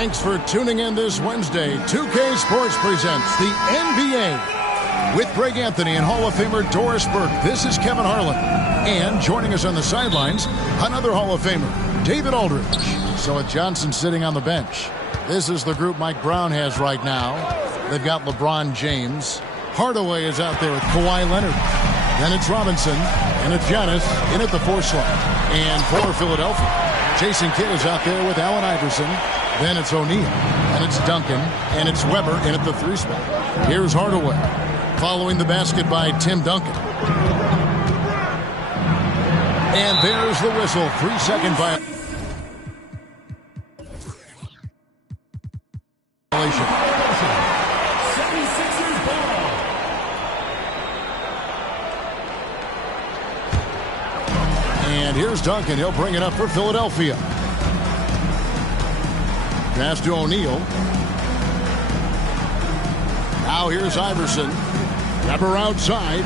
Thanks for tuning in this Wednesday. 2K Sports presents the NBA. With Greg Anthony and Hall of Famer Doris Burke, this is Kevin Harlan. And joining us on the sidelines, another Hall of Famer, David Aldridge. So with Johnson sitting on the bench, this is the group Mike Brown has right now. They've got LeBron James. Hardaway is out there with Kawhi Leonard. Then it's Robinson, and it's Giannis in at the 4 slot. And for Philadelphia, Jason Kidd is out there with Allen Iverson. Then it's O'Neal, and it's Duncan, and it's Weber in at the 3 spot. Here's Hardaway, following the basket by Tim Duncan. And there's the whistle, 3-second violation. And here's Duncan. He'll bring it up for Philadelphia. Pass to O'Neal. Now here's Iverson. Weber outside.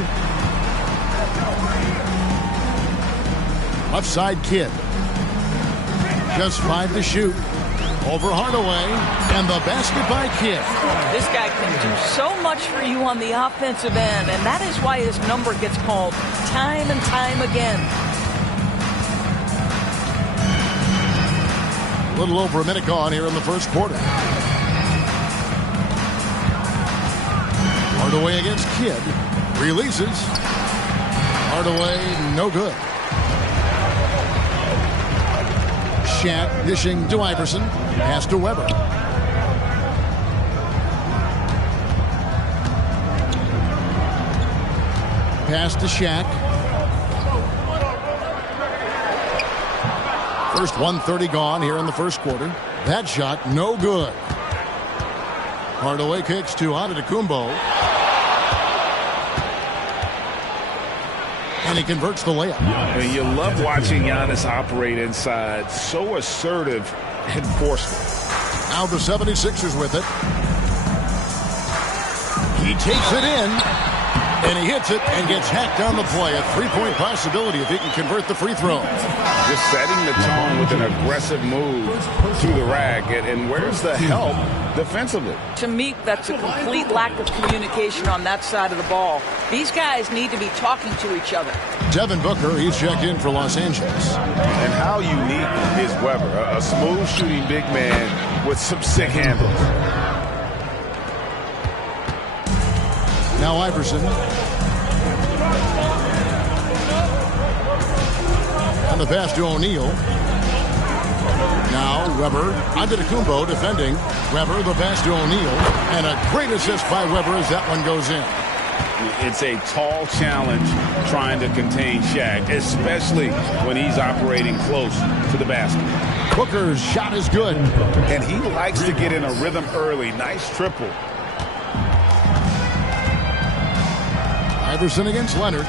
Left side Kidd. Just 5 to shoot. Over Hardaway. And the basket by Kidd. This guy can do so much for you on the offensive end, and that is why his number gets called time and time again. A little over a minute gone here in the first quarter. Hardaway against Kidd. Releases. Hardaway, no good. Shaq dishing to Iverson. Pass to Weber. Pass to Shaq. First 1:30 gone here in the first quarter. That shot, no good. Hardaway kicks to Antetokounmpo. And he converts the layup. And you love watching Giannis operate inside. So assertive and forceful. Now the 76ers with it. He takes it in. And he hits it and gets hacked on the play. A 3-point possibility if he can convert the free throw. Just setting the tone with an aggressive move to the rack. And where's the help defensively? To me, that's a complete lack of communication on that side of the ball. These guys need to be talking to each other. Devin Booker, he's checked in for Los Angeles. And how unique is Weber? A smooth shooting big man with some sick handles. Now Iverson. And the pass to O'Neal. Now Weber. Antetokounmpo defending. Weber, the pass to O'Neal. And a great assist by Weber as that one goes in. It's a tall challenge trying to contain Shaq, especially when he's operating close to the basket. Booker's shot is good. And he likes to get in a rhythm early. Nice triple. Iverson against Leonard.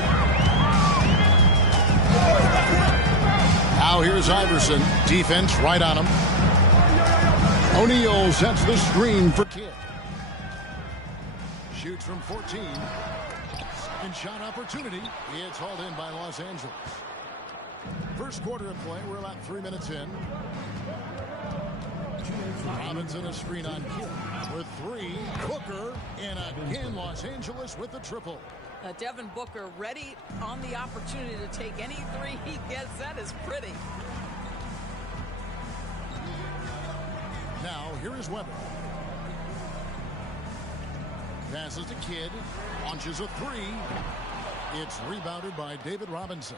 Now here's Iverson. Defense right on him. O'Neal sets the screen for Kidd. Shoots from 14. Second shot opportunity. It's hauled in by Los Angeles. First quarter of play. We're about 3 minutes in. Robinson a screen on Kidd. For 3. Booker. And again Los Angeles with the triple. Devin Booker ready on the opportunity to take any 3 he gets. That is pretty. Now, here is Weber. Passes to Kidd. Launches a 3. It's rebounded by David Robinson.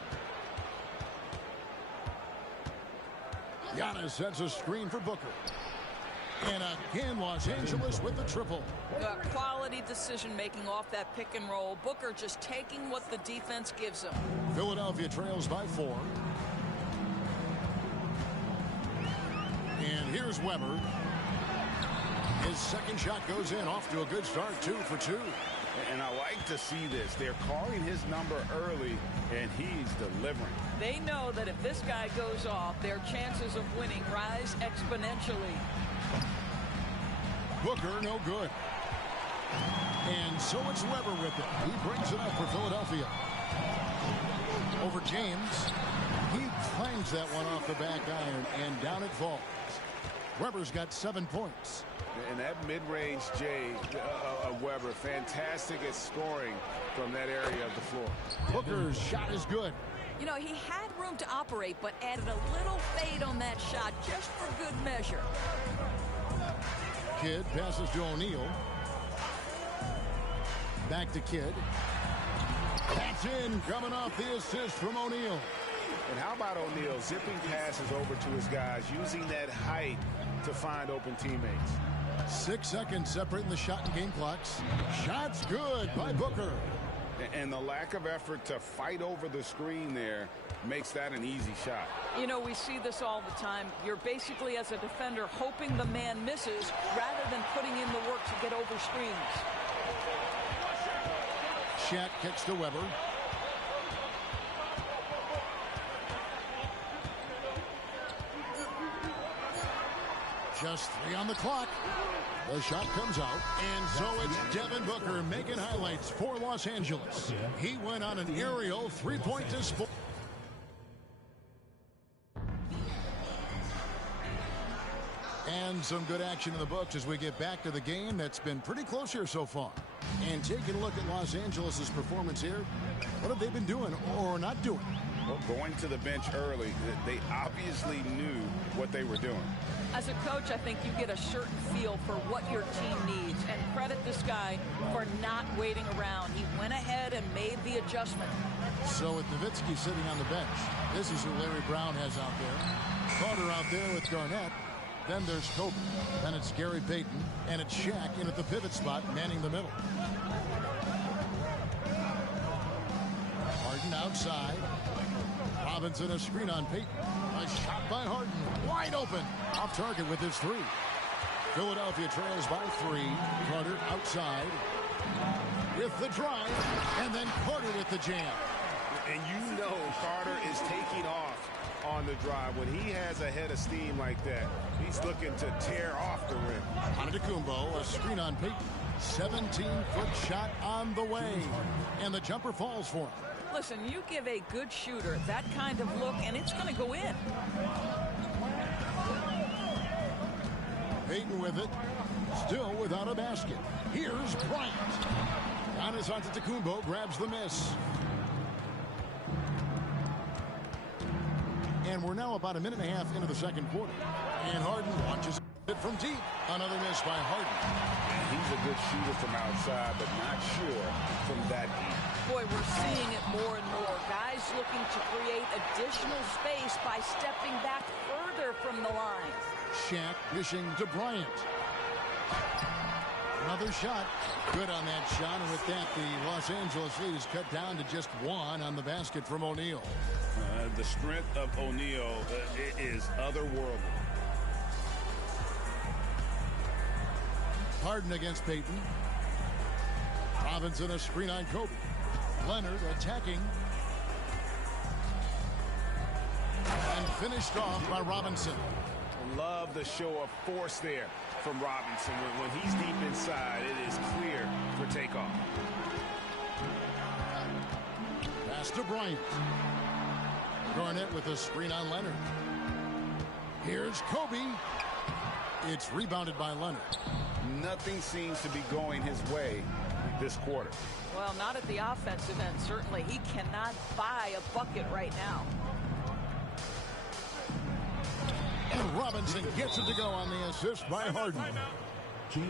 Giannis sets a screen for Booker. And again, Los Angeles with the triple. Quality decision-making off that pick and roll. Booker just taking what the defense gives him. Philadelphia trails by 4. And here's Weber. His second shot goes in, off to a good start, 2 for 2. And I like to see this. They're calling his number early, and he's delivering. They know that if this guy goes off, their chances of winning rise exponentially. Booker, no good. And so it's Weber with it. He brings it up for Philadelphia. Over James. He clangs that one off the back iron, and down it falls. Weber's got 7 points. And that mid-range J of Weber, fantastic at scoring from that area of the floor. Booker's shot is good. You know, he had room to operate, but added a little fade on that shot just for good measure. Kidd passes to O'Neal. Back to Kidd. That's in, coming off the assist from O'Neal. And how about O'Neal zipping passes over to his guys, using that height to find open teammates. 6 seconds separating the shot and game clocks. Shot's good by Booker. And the lack of effort to fight over the screen there makes that an easy shot. You know, we see this all the time. You're basically, as a defender, hoping the man misses rather than putting in the work to get over screens. Shaq kicks to Weber. Just 3 on the clock. The shot comes out, and so it's Devin Booker making highlights for Los Angeles. He went on an aerial three-point display. And some good action in the books as we get back to the game that's been pretty close here so far. And taking a look at Los Angeles' performance here, what have they been doing or not doing? Well, going to the bench early, they obviously knew what they were doing. As a coach, I think you get a certain feel for what your team needs, and credit this guy for not waiting around. He went ahead and made the adjustment. So with Nowitzki sitting on the bench, this is who Larry Brown has out there. Carter out there with Garnett. Then there's Kobe. Then it's Gary Payton. And it's Shaq in at the pivot spot, manning the middle. Harden outside. Robinson a screen on Payton. A shot by Harden. Wide open. Off target with his 3. Philadelphia trails by 3. Carter outside. With the drive. And then Carter with the jam. And you know Carter is taking off on the drive. When he has a head of steam like that, he's looking to tear off the rim. Antetokounmpo, a screen on Payton. 17-foot shot on the way. And the jumper falls for him. Listen, you give a good shooter that kind of look, and it's going to go in. Payton with it. Still without a basket. Here's Bryant. Giannis Antetokounmpo grabs the miss. And we're now about a minute and a half into the second quarter. And Harden launches it from deep. Another miss by Harden. And he's a good shooter from outside, but not sure from that deep. Boy, we're seeing it more and more. Guys looking to create additional space by stepping back further from the line. Shaq dishing to Bryant. Another shot. Good on that shot. And with that, the Los Angeles lead is cut down to just 1 on the basket from O'Neal. The strength of O'Neal is otherworldly. Harden against Payton. Robinson a screen on Kobe. Leonard attacking. And finished off by Robinson. Love the show of force there from Robinson. When he's deep inside, it is clear for takeoff. Pass to Bryant. Garnett with a screen on Leonard. Here's Kobe. It's rebounded by Leonard. Nothing seems to be going his way this quarter. Well, not at the offensive end, certainly. He cannot buy a bucket right now. And Robinson gets it to go on the assist by Harden.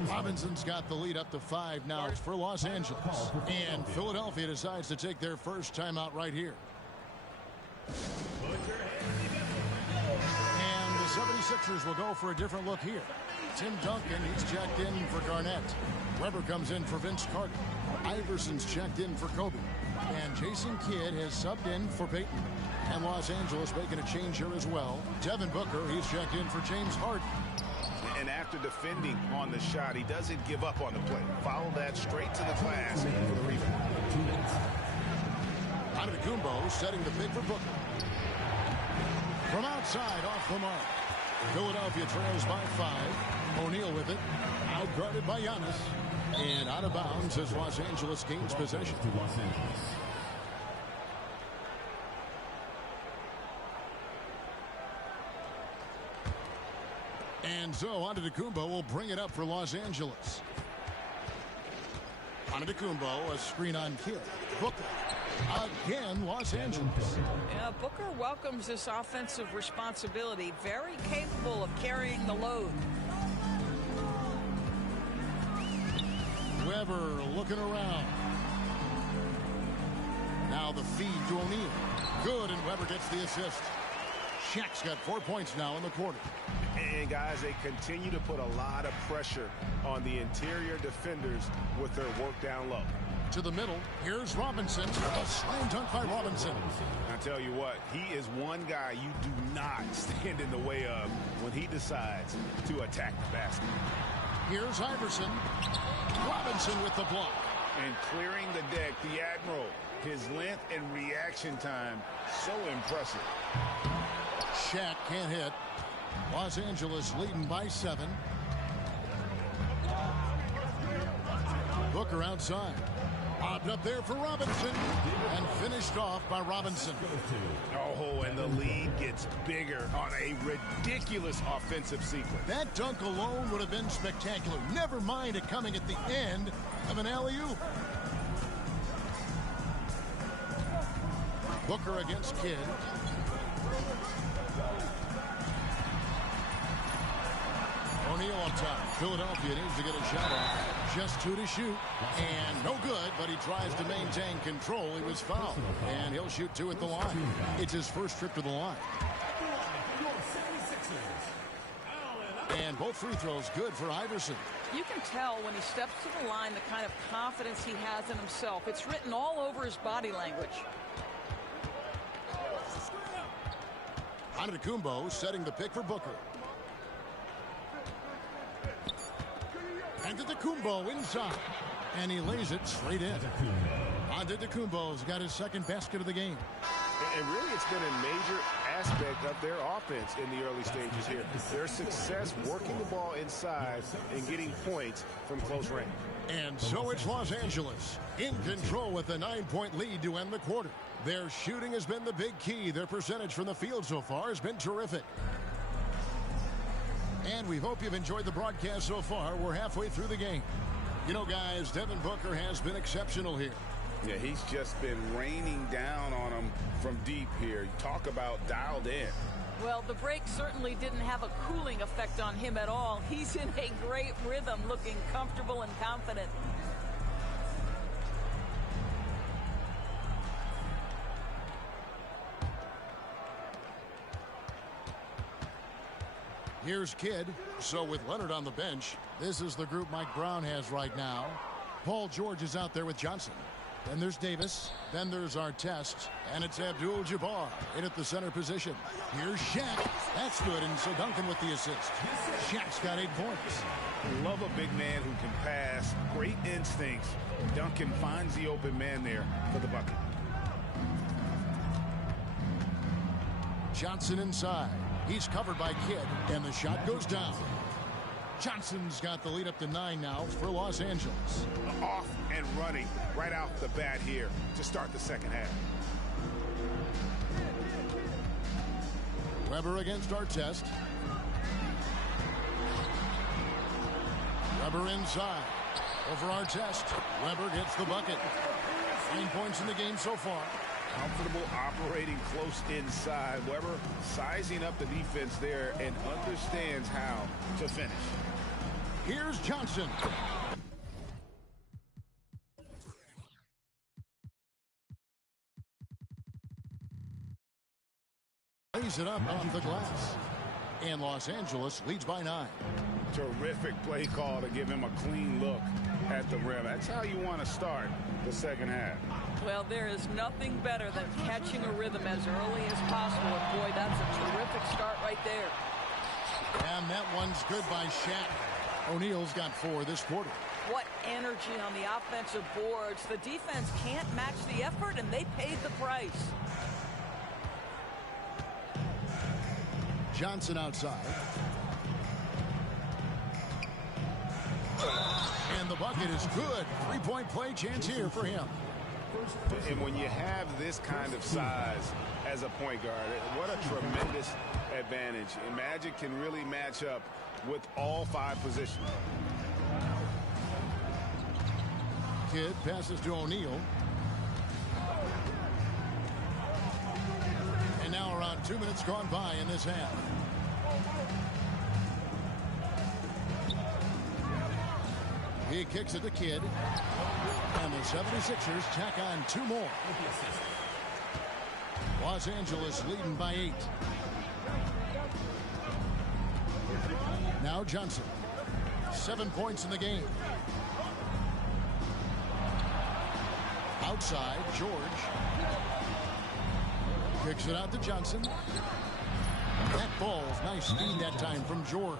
Robinson's got the lead up to 5 now for Los Angeles. And Philadelphia decides to take their first timeout right here. And the 76ers will go for a different look here. Tim Duncan, he's checked in for Garnett. Weber comes in for Vince Carter. Iverson's checked in for Kobe. And Jason Kidd has subbed in for Payton. And Los Angeles making a change here as well. Devin Booker, he's checked in for James Harden. And after defending on the shot, he doesn't give up on the play. Follow that straight to the glass for the rebound. Antetokounmpo setting the pick for Booker. From outside, off the mark. Philadelphia trails by 5. O'Neal with it. Outguarded by Giannis. And out of bounds as Los Angeles gains possession. And And so Antetokounmpo will bring it up for Los Angeles. Antetokounmpo, a screen on Kidd. Booker. Again, Los Angeles. Yeah, Booker welcomes this offensive responsibility. Very capable of carrying the load. Weber looking around. Now the feed to O'Neal. Good, and Weber gets the assist. Shaq's got 4 points now in the quarter. And guys, they continue to put a lot of pressure on the interior defenders with their work down low. To the middle, here's Robinson. A slam dunk by Robinson. I tell you what, he is one guy you do not stand in the way of when he decides to attack the basket. Here's Iverson. Robinson with the block. And clearing the deck, the Admiral. His length and reaction time, so impressive. Shaq can't hit. Los Angeles leading by 7. Booker outside. Popped up there for Robinson. And finished off by Robinson. Oh, and the lead gets bigger on a ridiculous offensive sequence. That dunk alone would have been spectacular. Never mind it coming at the end of an alley-oop. Booker against Kidd. O'Neal up top. Philadelphia needs to get a shot off. Just 2 to shoot. And no good, but he tries to maintain control. He was fouled. And he'll shoot 2 at the line. It's his first trip to the line. And both free throws good for Iverson. You can tell when he steps to the line the kind of confidence he has in himself. It's written all over his body language. Antetokounmpo setting the pick for Booker. Antetokounmpo inside. And he lays it straight in. Antetokounmpo's got his second basket of the game. And really, it's been a major aspect of their offense in the early stages here. Their success working the ball inside and getting points from close range. And so it's Los Angeles in control with a 9-point lead to end the quarter. Their shooting has been the big key. Their percentage from the field so far has been terrific. And we hope you've enjoyed the broadcast so far. We're halfway through the game. You know, guys, Devin Booker has been exceptional here. Yeah, he's just been raining down on them from deep here. Talk about dialed in. Well, the break certainly didn't have a cooling effect on him at all. He's in a great rhythm, looking comfortable and confident. Here's Kidd. So with Leonard on the bench, this is the group Mike Brown has right now. Paul George is out there with Johnson. Then there's Davis. Then there's Artest. And it's Abdul-Jabbar in at the center position. Here's Shaq. That's good. And so Duncan with the assist. Shaq's got 8 points. Love a big man who can pass. Great instincts. Duncan finds the open man there for the bucket. Johnson inside. He's covered by Kidd. And the shot goes down. Johnson's got the lead up to 9 now for Los Angeles. Off and running right out the bat here to start the second half. Weber against Artest. Weber inside. Over Artest. Weber gets the bucket. 9 points in the game so far. Comfortable operating close inside. Weber sizing up the defense there and understands how to finish. Here's Johnson. Lays it up off the glass. And Los Angeles leads by 9. Terrific play call to give him a clean look at the rim. That's how you want to start the second half. Well, there is nothing better than catching a rhythm as early as possible. And boy, that's a terrific start right there. And that one's good by Shaq. O'Neal's got 4 this quarter. What energy on the offensive boards. The defense can't match the effort, and they paid the price. Johnson outside. And the bucket is good. 3-point play chance here for him. And when you have this kind of size as a point guard, what a tremendous advantage. And Magic can really match up with all 5 positions. Kidd passes to O'Neal. And now around 2 minutes gone by in this half. He kicks it to Kidd. And the 76ers tack on 2 more. Los Angeles leading by 8. Now Johnson. 7 points in the game. Outside, George. Kicks it out to Johnson. That ball's nice speed that time from George.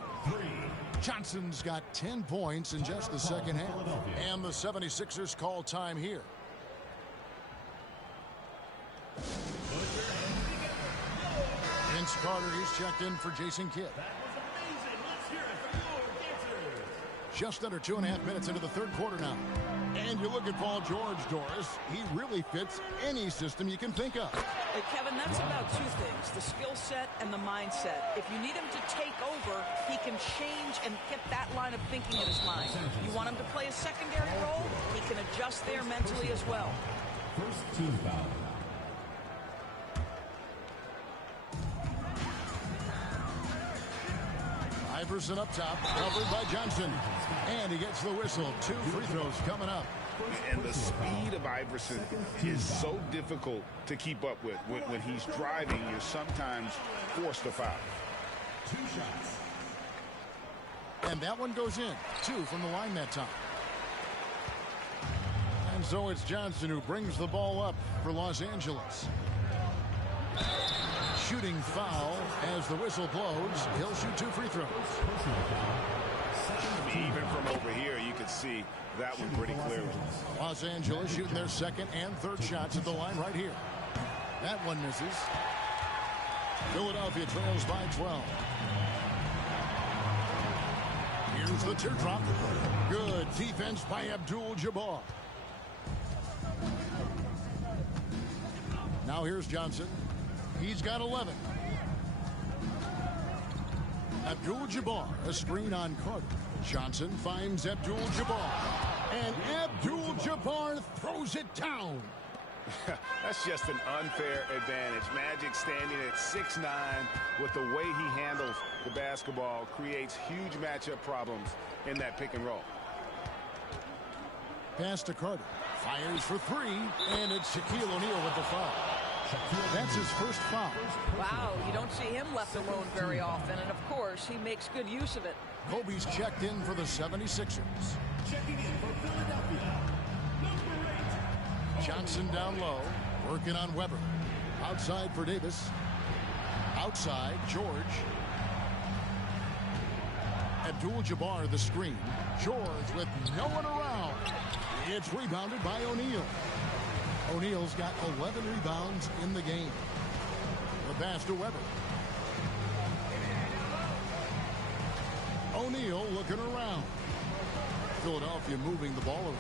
Johnson's got 10 points in just the second half. And the 76ers call time here. Vince Carter, he's checked in for Jason Kidd. Just under 2.5 minutes into the third quarter now. And you look at Paul George, Doris. He really fits any system you can think of. Hey, Kevin, that's about 2 things, the skill set and the mindset. If you need him to take over, he can change and get that line of thinking in his mind. You want him to play a secondary role, he can adjust there mentally as well. First team foul. Iverson up top, covered by Johnson. And he gets the whistle. 2 free throws coming up. And the speed of Iverson is so difficult to keep up with. When he's driving, you're sometimes forced to foul. 2 shots. And that one goes in. 2 from the line that time. And so it's Johnson who brings the ball up for Los Angeles. Shooting foul as the whistle blows. He'll shoot 2 free throws. Even from over here, you can see that one pretty clearly. Los Angeles shooting their second and third shots at the line right here. That one misses. Philadelphia trails by 12. Here's the teardrop. Good defense by Abdul-Jabbar. Now here's Johnson. He's got 11. Abdul-Jabbar, a screen on Carter. Johnson finds Abdul-Jabbar. And Abdul-Jabbar throws it down. That's just an unfair advantage. Magic standing at 6'9", with the way he handles the basketball, creates huge matchup problems in that pick and roll. Pass to Carter. Fires for 3, and it's Shaquille O'Neal with the foul. That's his first foul. Wow, you don't see him left alone very often, and of course, he makes good use of it. Kobe's checked in for the 76ers. Checking in for Philadelphia, number 8. Johnson down low, working on Weber. Outside for Davis. Outside, George. Abdul-Jabbar the screen. George with no one around. It's rebounded by O'Neal. O'Neal's got 11 rebounds in the game. The pass to Weber. O'Neal looking around. Philadelphia moving the ball around.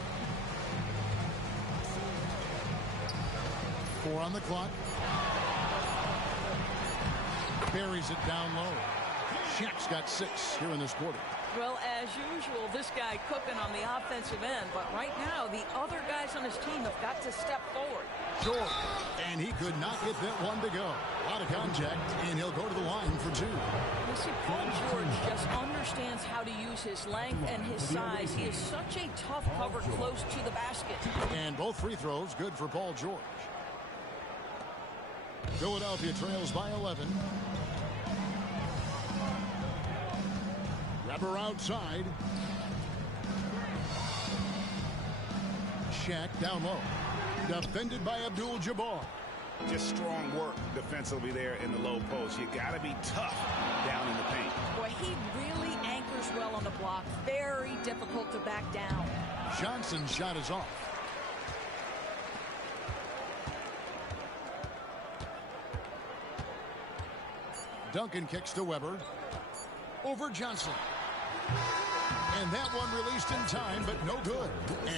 4 on the clock. Buries it down low. Shaq's got 6 here in this quarter. Well, as usual, this guy cooking on the offensive end, but right now, the other guys on his team have got to step forward. George, and he could not get that one to go. A lot of contact, and he'll go to the line for 2. You see, Paul George just understands how to use his length and his size. He is such a tough cover close to the basket. And both free throws good for Paul George. Philadelphia trails by 11. Weber outside. Shaq down low. Defended by Abdul-Jabbar. Just strong work defensively there in the low post. You got to be tough down in the paint. Boy, he really anchors well on the block. Very difficult to back down. Johnson's shot is off. Duncan kicks to Weber. Over Johnson. And that one released in time, but no good.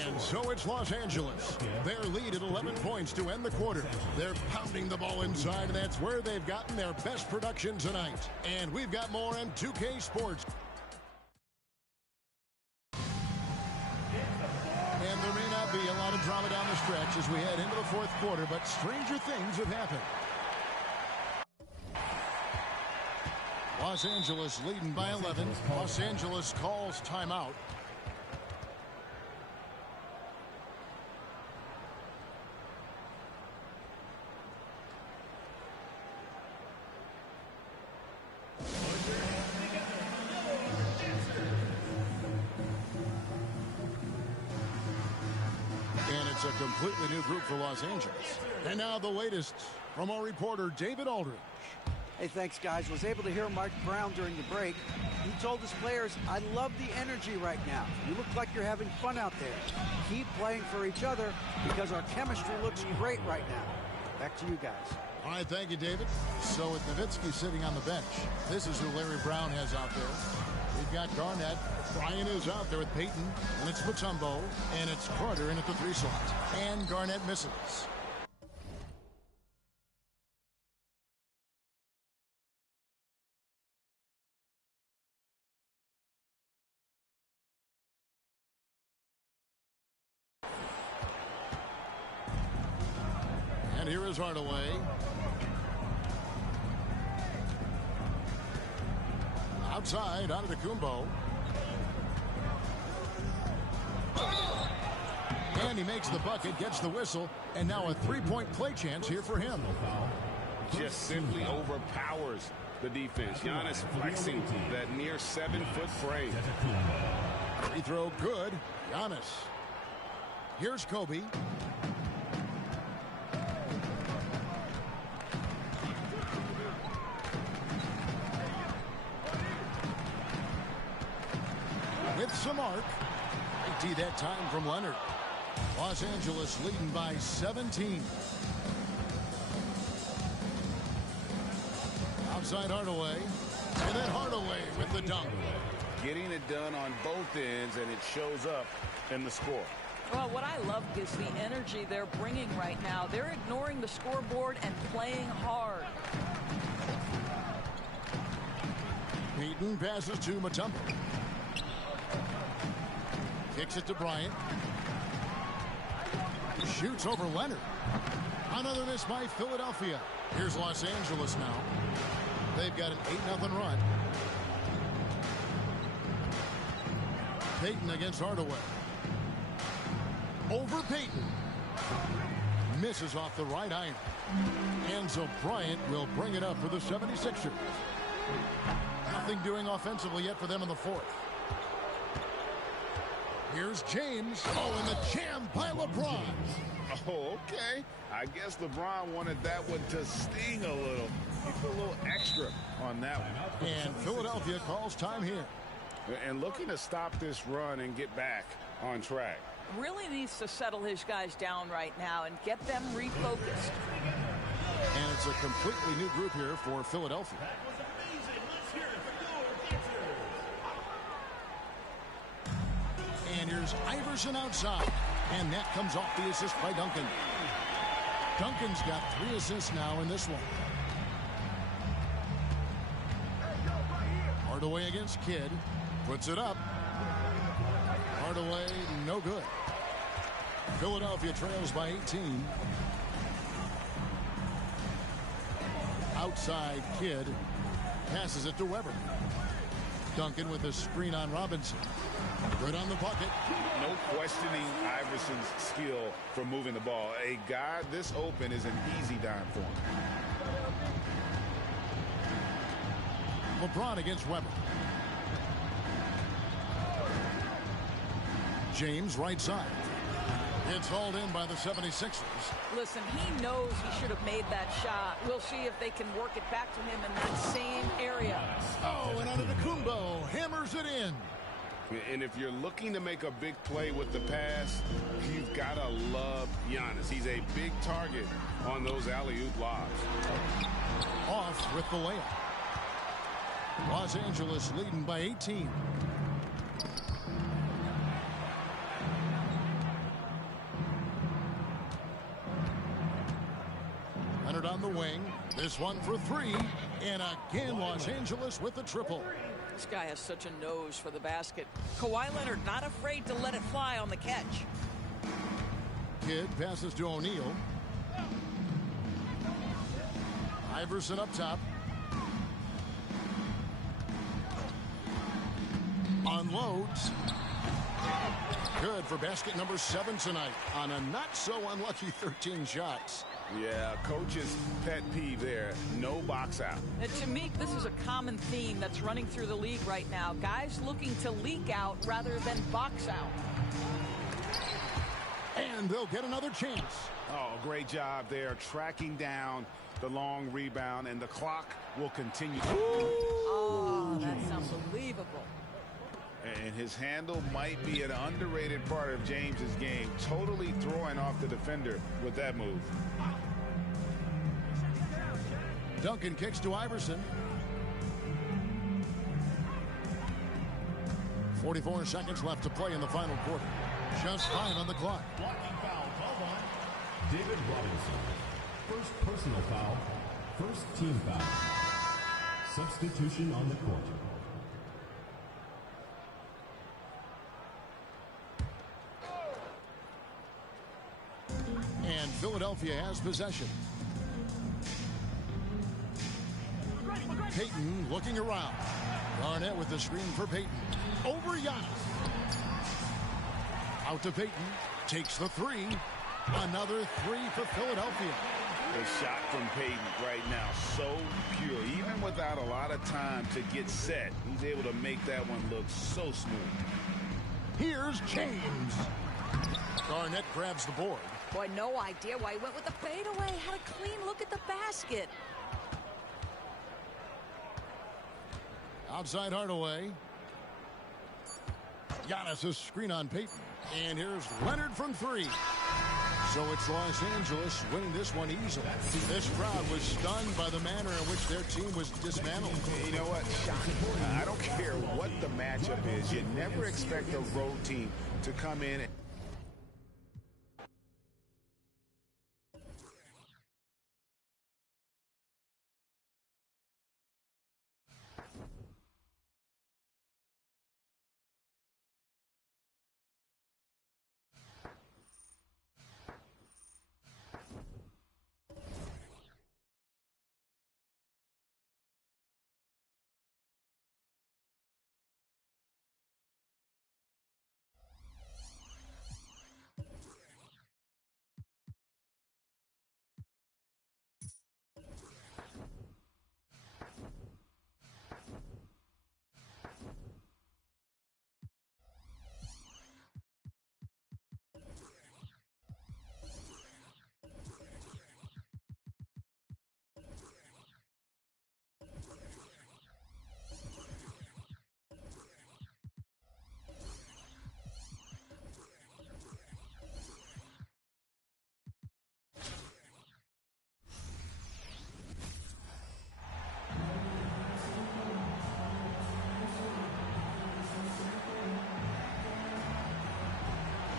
And so it's Los Angeles. Their lead at 11 points to end the quarter. They're pounding the ball inside, and that's where they've gotten their best production tonight. And we've got more on 2K Sports. drama down the stretch as we head into the fourth quarter, but stranger things have happened. Los Angeles leading by 11. Los Angeles calls timeout. And it's a completely new group for Los Angeles. And now the latest from our reporter, David Aldridge. Hey, thanks, guys. Was able to hear Mike Brown during the break. He told his players, I love the energy right now. You look like you're having fun out there. Keep playing for each other because our chemistry looks great right now. Back to you guys. All right, thank you, David. So with Nowitzki sitting on the bench, this is who Larry Brown has out there. We've got Garnett. Brian is out there with Payton. And it's Mutombo. And it's Carter in at the 3 slot. And Garnett misses. And here is Hardaway. Outside, out of the Kumbo. And he makes the bucket, gets the whistle, and now a three-point play chance here for him. Just simply overpowers the defense. Giannis flexing that near 7-foot frame. Free throw good. Giannis. Here's Kobe. With some arc. Right that time from Leonard. Los Angeles leading by 17. Outside Hardaway. And then Hardaway with the dunk. Getting it done on both ends, and it shows up in the score. Well, what I love is the energy they're bringing right now. They're ignoring the scoreboard and playing hard. Payton passes to Mutombo. Kicks it to Bryant. Shoots over Leonard. Another miss by Philadelphia. Here's Los Angeles now. They've got an 8-0 run. Payton against Hardaway. Over Payton. Misses off the right iron. And so Bryant will bring it up for the 76ers. Nothing doing offensively yet for them in the fourth. Here's James. Oh, and the jam by LeBron. Oh, okay. I guess LeBron wanted that one to sting a little. He put a little extra on that one. And Philadelphia calls time here. And looking to stop this run and get back on track. Really needs to settle his guys down right now and get them refocused. And it's a completely new group here for Philadelphia. And here's Iverson outside. And that comes off the assist by Duncan. Duncan's got 3 assists now in this one. Hardaway against Kidd. Puts it up. Hardaway, no good. Philadelphia trails by 18. Outside Kidd. Passes it to Weber. Duncan with a screen on Robinson. Good on the bucket. No questioning Iverson's skill for moving the ball. A guy this open is an easy dime for him. LeBron against Weber. James right side. It's hauled in by the 76ers. Listen, he knows he should have made that shot. We'll see if they can work it back to him in that same area. Oh, and Antetokounmpo hammers it in. And if you're looking to make a big play with the pass, you've got to love Giannis. He's a big target on those alley-oop lobs. Off with the layup. Los Angeles leading by 18. Leonard on the wing. This one for 3. And again, Los Angeles with the triple. This guy has such a nose for the basket. Kawhi Leonard not afraid to let it fly on the catch. Kidd passes to O'Neal. Iverson up top. Unloads. Good for basket number 7 tonight on a not so unlucky 13 shots. Yeah, coach's pet peeve there. No box out. And to me, this is a common theme that's running through the league right now. Guys looking to leak out rather than box out. And they'll get another chance. Oh, great job there tracking down the long rebound, and the clock will continue. Oh, that's unbelievable. And his handle might be an underrated part of James's game, totally throwing off the defender with that move. Duncan kicks to Iverson. 44 seconds left to play in the final quarter. Just 5 on the clock. Blocking foul called on David Robinson. First personal foul. First team foul. Substitution on the court. And Philadelphia has possession. Payton looking around. Garnett with the screen for Payton. Over Giannis. Out to Payton. Takes the 3. Another 3 for Philadelphia. The shot from Payton right now, so pure. Even without a lot of time to get set, he's able to make that one look so smooth. Here's James. Garnett grabs the board. Boy, no idea why he went with the fadeaway. Had a clean look at the basket. Outside Hardaway. Giannis' screen on Payton. And here's Leonard from 3. So it's Los Angeles winning this one easily. This crowd was stunned by the manner in which their team was dismantled. You know what? I don't care what the matchup is. You never expect a road team to come in and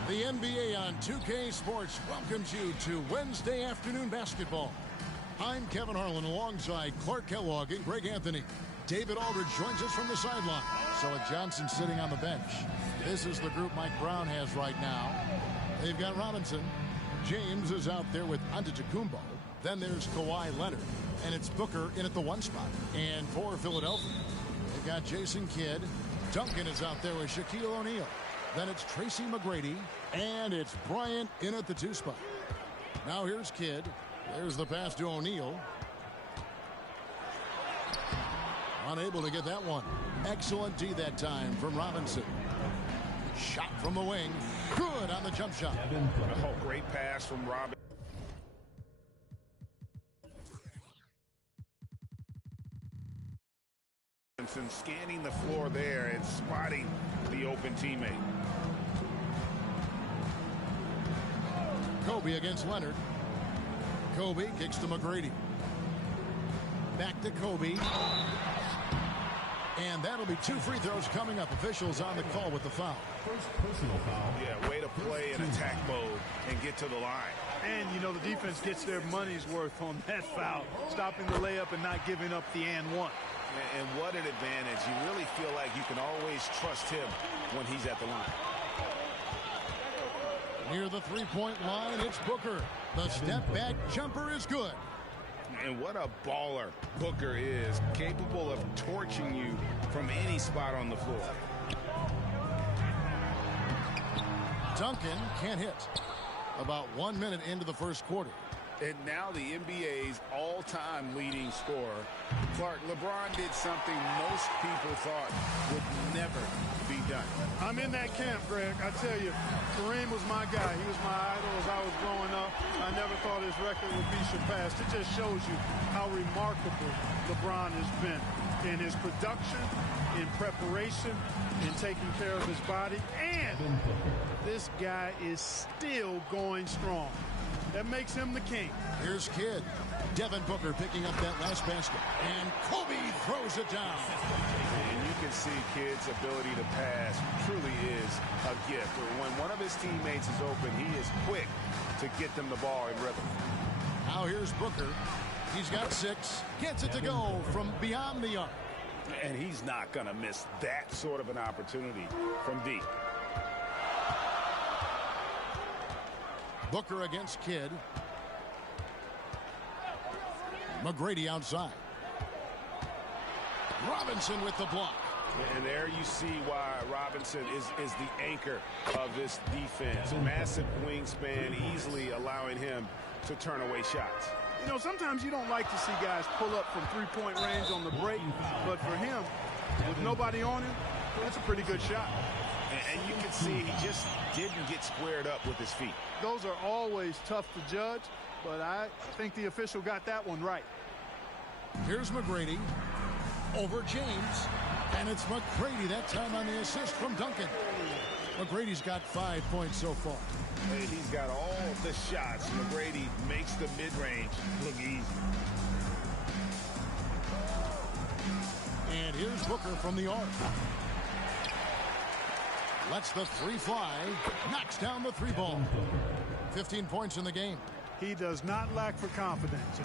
The NBA on 2K Sports welcomes you to Wednesday afternoon basketball. I'm Kevin Harlan alongside Clark Kellogg and Greg Anthony. David Aldridge joins us from the sideline. Soa Johnson sitting on the bench. This is the group Mike Brown has right now. They've got Robinson. James is out there with Antetokounmpo. Then there's Kawhi Leonard. And it's Booker in at the 1 spot. And for Philadelphia, they've got Jason Kidd. Duncan is out there with Shaquille O'Neal. Then it's Tracy McGrady. And it's Bryant in at the 2 spot. Now here's Kidd. There's the pass to O'Neal. Unable to get that one. Excellent D that time from Robinson. Shot from the wing. Good on the jump shot. Oh, great pass from Robinson. Scanning the floor there and spotting the open teammate. Kobe against Leonard. Kobe kicks to McGrady. Back to Kobe. And that'll be 2 free throws coming up. Officials on the call with the foul. First personal foul. Yeah, way to play in attack mode and get to the line. And, you know, the defense gets their money's worth on that foul, stopping the layup and not giving up the and one. And what an advantage. You really feel like you can always trust him when he's at the line. Near the three-point line, it's Booker. The step-back jumper is good. And what a baller Booker is, capable of torching you from any spot on the floor. Duncan can't hit. About 1 minute into the first quarter. And now the NBA's all-time leading scorer. Clark, LeBron did something most people thought would never be done. I'm in that camp, Greg. I tell you, Kareem was my guy. He was my idol as I was growing up. I never thought his record would be surpassed. It just shows you how remarkable LeBron has been in his production, in preparation, in taking care of his body. And this guy is still going strong. That makes him the king. Here's Kidd. Devin Booker picking up that last basket. And Kobe throws it down. And you can see Kidd's ability to pass truly is a gift. When one of his teammates is open, he is quick to get them the ball in rhythm. Now here's Booker. He's got 6. Gets it to go from beyond the arc. And he's not going to miss that sort of an opportunity from deep. Booker against Kidd. McGrady outside. Robinson with the block. And there you see why Robinson is the anchor of this defense. Massive wingspan, easily allowing him to turn away shots. You know, sometimes you don't like to see guys pull up from three-point range on the break, but for him, with nobody on him, that's a pretty good shot. And you can see he just didn't get squared up with his feet. Those are always tough to judge, but I think the official got that one right. Here's McGrady over James, and it's McGrady that time on the assist from Duncan. McGrady's got 5 points so far. And he's got all the shots. McGrady makes the mid-range look easy. And here's Booker from the arc. Lets the 3 fly. Knocks down the 3 ball. 15 points in the game. He does not lack for confidence.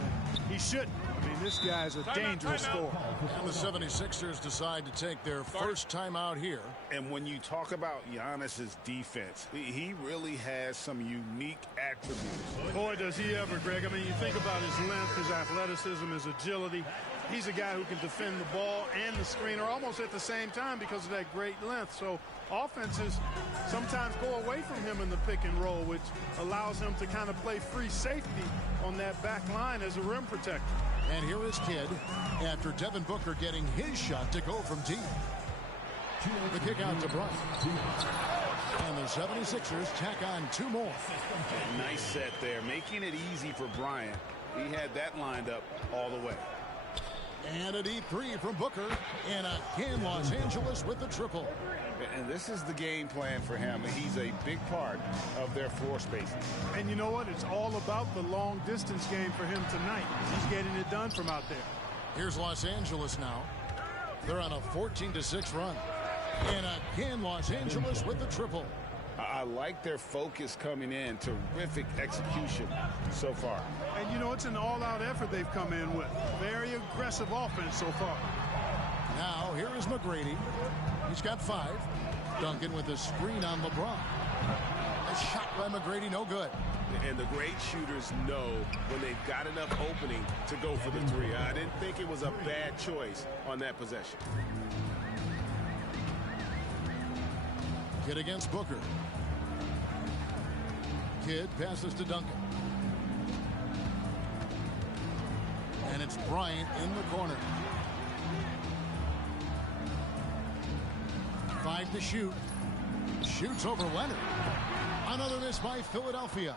He shouldn't. I mean, this guy's a dangerous scorer. And the 76ers decide to take their first time out here. And when you talk about Giannis's defense, he really has some unique attributes. Boy, does he ever, Greg. I mean, you think about his length, his athleticism, his agility. He's a guy who can defend the ball and the screener almost at the same time because of that great length. So offenses sometimes go away from him in the pick and roll, which allows him to kind of play free safety on that back line as a rim protector. And here is Kidd after Devin Booker getting his shot to go from deep. The kick out to Bryant. And the 76ers tack on 2 more. Nice set there, making it easy for Bryant. He had that lined up all the way. And a deep 3 from Booker. And again, Los Angeles with the triple. And this is the game plan for him. He's a big part of their floor spacing. And you know what? It's all about the long distance game for him tonight. He's getting it done from out there. Here's Los Angeles now. They're on a 14-6 run. And again, Los Angeles with the triple. I like their focus coming in. Terrific execution so far. And, you know, it's an all-out effort they've come in with. Very aggressive offense so far. Now, here is McGrady. He's got 5. Duncan with a screen on LeBron. A shot by McGrady, no good. And the great shooters know when they've got enough opening to go for the 3. I didn't think it was a bad choice on that possession. Kidd against Booker. Kidd passes to Duncan. And it's Bryant in the corner. 5 to shoot. Shoots over Leonard. Another miss by Philadelphia.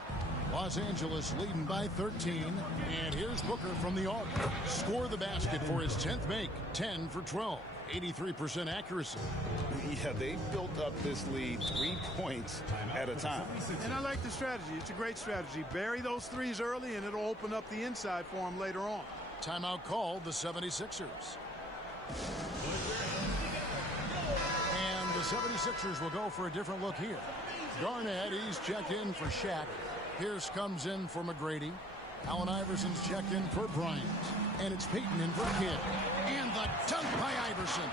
Los Angeles leading by 13. And here's Booker from the arc. Score the basket for his 10th make. 10 for 12. 83% accuracy. Yeah, they built up this lead 3 points at a time. And I like the strategy. It's a great strategy. Bury those 3s early, and it'll open up the inside for him later on. Timeout called the 76ers. And the 76ers will go for a different look here. Garnett, he's checked in for Shaq. Pierce comes in for McGrady. Allen Iverson's checked in for Bryant. And it's Payton in for Kidd. And the dunk by Iverson.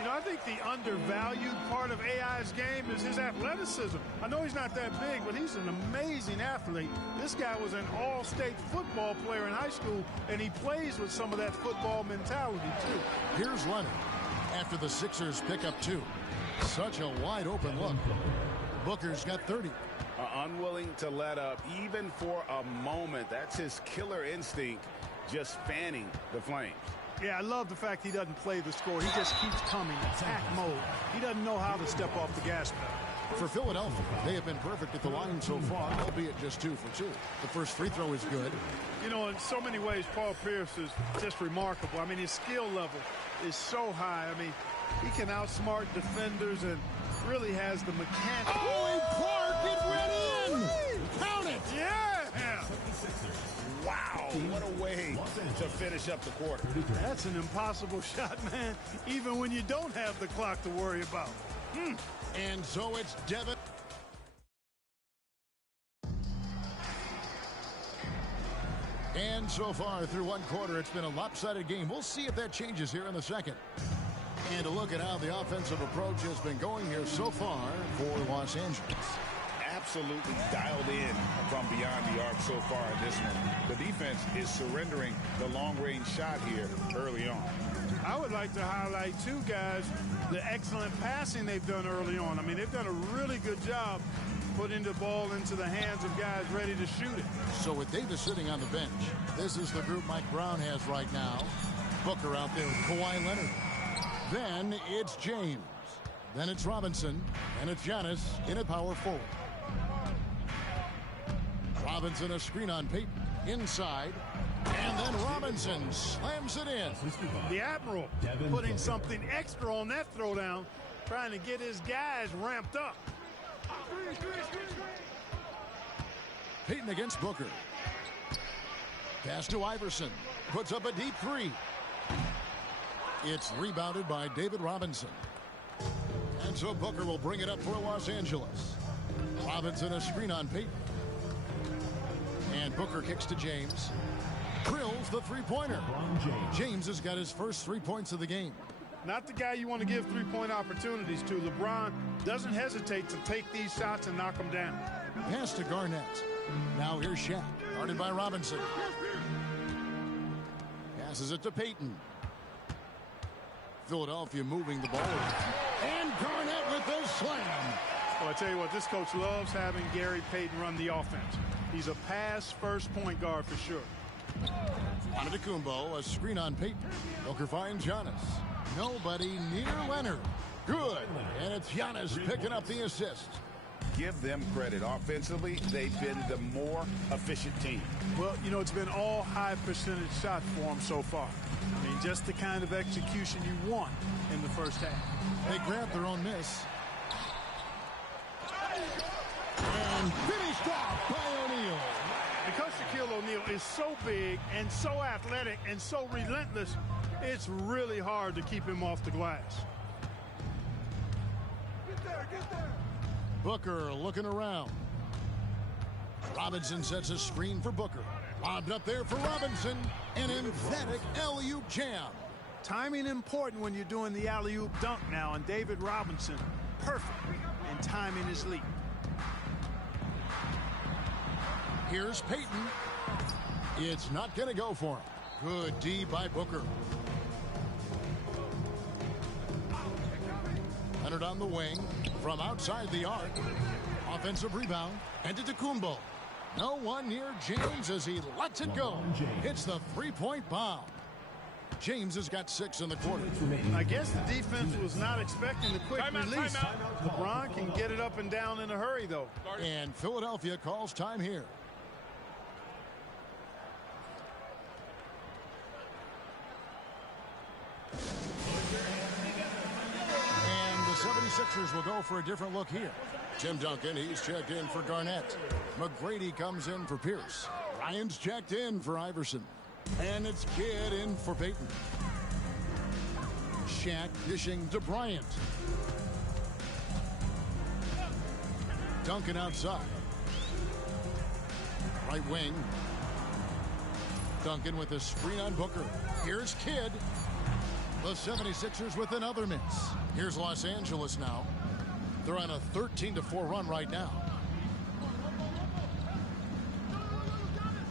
You know, I think the undervalued part of AI's game is his athleticism. I know he's not that big, but he's an amazing athlete. This guy was an all-state football player in high school, and he plays with some of that football mentality, too. Here's Leonard after the Sixers pick up 2. Such a wide-open look. Booker's got 30. Unwilling to let up, even for a moment. That's his killer instinct, just fanning the flames. Yeah, I love the fact he doesn't play the score. He just keeps coming, attack mode. He doesn't know how to step off the gas pedal. For Philadelphia, they have been perfect at the line so far, albeit just 2 for 2. The first free throw is good. You know, in so many ways, Paul Pierce is just remarkable. I mean, his skill level is so high. I mean, he can outsmart defenders and really has the mechanics. Oh, and Clark, it went in! Count it! Yeah! Wow, what a way to finish up the quarter. That's an impossible shot, man, even when you don't have the clock to worry about. And so it's Devin. And so far through one quarter, it's been a lopsided game. We'll see if that changes here in the second. And a look at how the offensive approach has been going here so far for Los Angeles. Absolutely dialed in from beyond the arc so far in this one. The defense is surrendering the long-range shot here early on. I would like to highlight, too, guys, the excellent passing they've done early on. I mean, they've done a really good job putting the ball into the hands of guys ready to shoot it. So with Davis sitting on the bench, this is the group Mike Brown has right now. Booker out there with Kawhi Leonard. Then it's James. Then it's Robinson. And it's Giannis in at power forward. Robinson a screen on Payton. Inside. And then Robinson slams it in. The Admiral putting something extra on that throwdown, trying to get his guys ramped up. Payton against Booker. Pass to Iverson. Puts up a deep 3. It's rebounded by David Robinson. And so Booker will bring it up for Los Angeles. Robinson a screen on Payton. And Booker kicks to James. Drills the three-pointer. James has got his first 3 points of the game. Not the guy you want to give three-point opportunities to. LeBron doesn't hesitate to take these shots and knock them down. Pass to Garnett. Now here's Shaq, guarded by Robinson. Passes it to Payton. Philadelphia moving the ball. And Garnett with the slam. Well, I tell you what, this coach loves having Gary Payton run the offense. He's a pass-first point guard for sure. Antetokounmpo, a screen on Payton. Booker finds Giannis. Nobody near Leonard. Good. And it's Giannis picking up the assist. Give them credit. Offensively, they've been the more efficient team. Well, you know, it's been all high-percentage shots for them so far. I mean, just the kind of execution you want in the first half. They grab their own miss. And finished off by O'Neal. Because Shaquille O'Neal is so big and so athletic and so relentless, it's really hard to keep him off the glass. Get there. Booker looking around. Robinson sets a screen for Booker. Lobbed up there for Robinson. An emphatic alley-oop jam. Timing important when you're doing the alley-oop dunk now, and David Robinson, perfect in timing his leap. Here's Payton. It's not going to go for him. Good D by Booker. Leonard on the wing from outside the arc. Offensive rebound. Antetokounmpo. No one near James as he lets it go. Hits the three-point bomb. James has got 6 in the quarter. I guess the defense was not expecting the quick release. LeBron can get it up and down in a hurry, though. And Philadelphia calls time here. And the 76ers will go for a different look here. Tim Duncan, he's checked in for Garnett. McGrady comes in for Pierce. Ryan's checked in for Iverson. And it's Kidd in for Payton. Shaq dishing to Bryant. Duncan outside. Right wing. Duncan with a screen on Booker. Here's Kidd. The 76ers with another miss. Here's Los Angeles now. They're on a 13-4 run right now.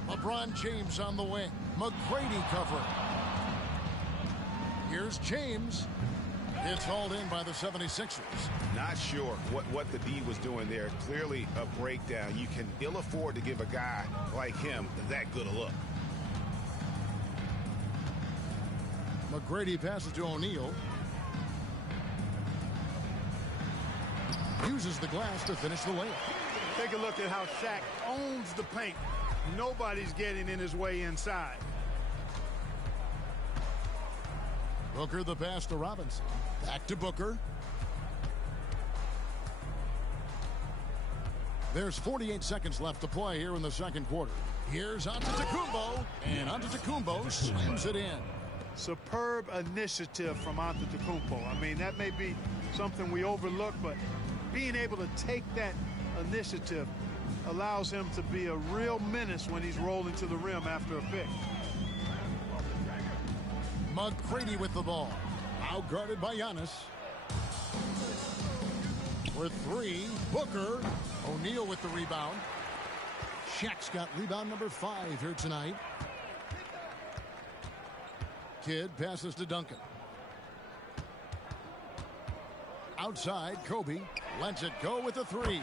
LeBron James on the wing. McGrady covering. Here's James. It's hauled in by the 76ers. Not sure what the D was doing there. Clearly a breakdown. You can ill afford to give a guy like him that good a look. McGrady passes to O'Neal. Uses the glass to finish the layup. Take a look at how Shaq owns the paint. Nobody's getting in his way inside. Booker the pass to Robinson. Back to Booker. There's 48 seconds left to play here in the second quarter. Here's Antetokounmpo, and Antetokounmpo slams it in. Superb initiative from Antetokounmpo. I mean, that may be something we overlook, but being able to take that initiative allows him to be a real menace when he's rolling to the rim after a pick. McGrady with the ball. Now guarded by Giannis. For three, Booker. O'Neal with the rebound. Shaq's got rebound number 5 here tonight. Kidd passes to Duncan. Outside, Kobe lets it go with a 3.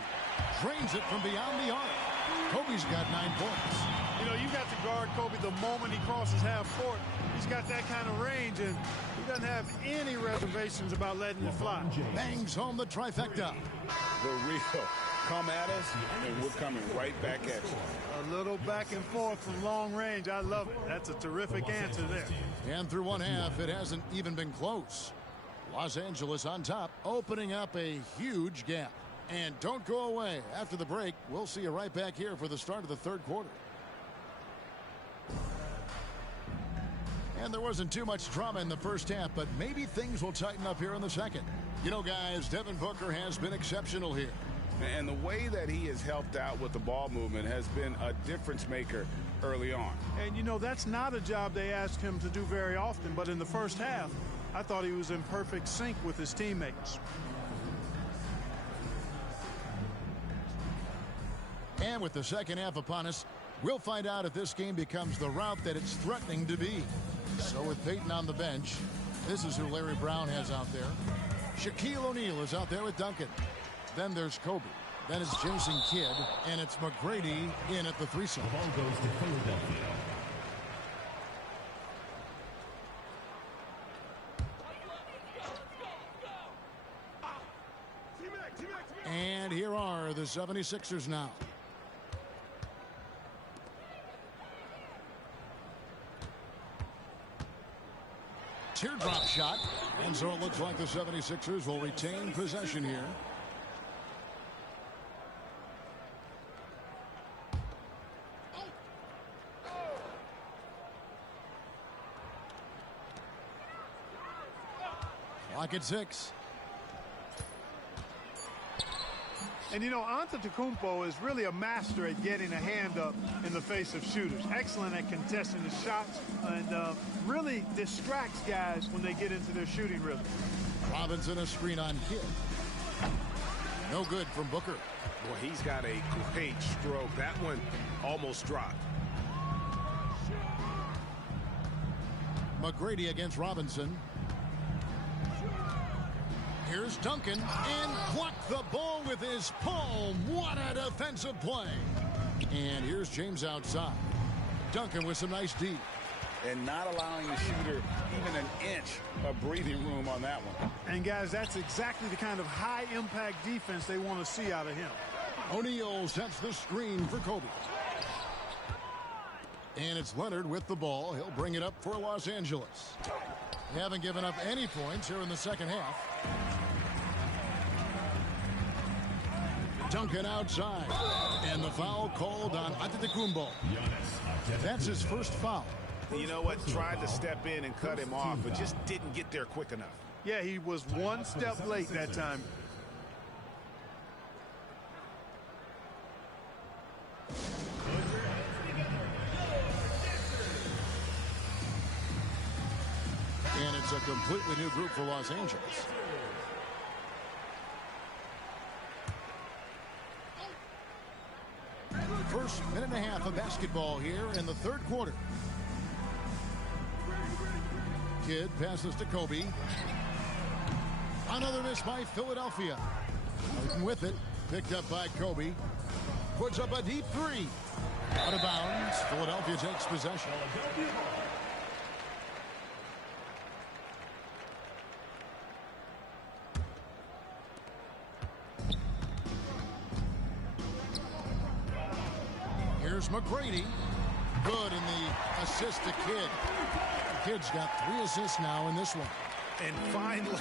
Drains it from beyond the arc. Kobe's got 9 points. You know, you got to guard Kobe the moment he crosses half court. He's got that kind of range, and he doesn't have any reservations about letting it fly. Bangs home the trifecta. The real come at us, and we're coming right back at you. A little back and forth from long range. I love it. That's a terrific answer there. And through one half, it hasn't even been close. Los Angeles on top, opening up a huge gap. And don't go away. After the break, we'll see you right back here for the start of the third quarter. And there wasn't too much drama in the first half, but maybe things will tighten up here in the second. You know, guys, Devin Booker has been exceptional here. And the way that he has helped out with the ball movement has been a difference maker early on. And, you know, that's not a job they ask him to do very often, but in the first half, I thought he was in perfect sync with his teammates. And with the second half upon us, we'll find out if this game becomes the route that it's threatening to be. So with Peyton on the bench, this is who Larry Brown has out there. Shaquille O'Neal is out there with Duncan. Then there's Kobe. Then it's Jason Kidd. And it's McGrady in at the 3 slot. The ball goes to Philadelphia. And here are the 76ers now. Teardrop shot. And so it looks like the 76ers will retain possession here. Clock at 6. And, you know, Antetokounmpo is really a master at getting a hand up in the face of shooters. Excellent at contesting the shots and really distracts guys when they get into their shooting rhythm. Robinson a screen on Kidd. No good from Booker. Boy, he's got a great stroke. That one almost dropped. McGrady against Robinson. Here's Duncan, and blocked the ball with his palm. What a defensive play. And here's James outside. Duncan with some nice D. And not allowing the shooter even an inch of breathing room on that one. And, guys, that's exactly the kind of high-impact defense they want to see out of him. O'Neal sets the screen for Kobe. And it's Leonard with the ball. He'll bring it up for Los Angeles. They haven't given up any points here in the second half. Duncan outside. And the foul called on Antetokounmpo. That's his first foul. You know what? Tried to step in and cut him off, but just didn't get there quick enough. Yeah, he was one step late that time. And it's It's a completely new group for Los Angeles. First minute and a half of basketball here in the third quarter. Kidd passes to Kobe. Another miss by Philadelphia. Harden with it. Picked up by Kobe. Puts up a deep three. Out of bounds. Philadelphia takes possession. Here's McGrady. Good in the assist to Kidd. Kidd's got 3 assists now in this one. And finally,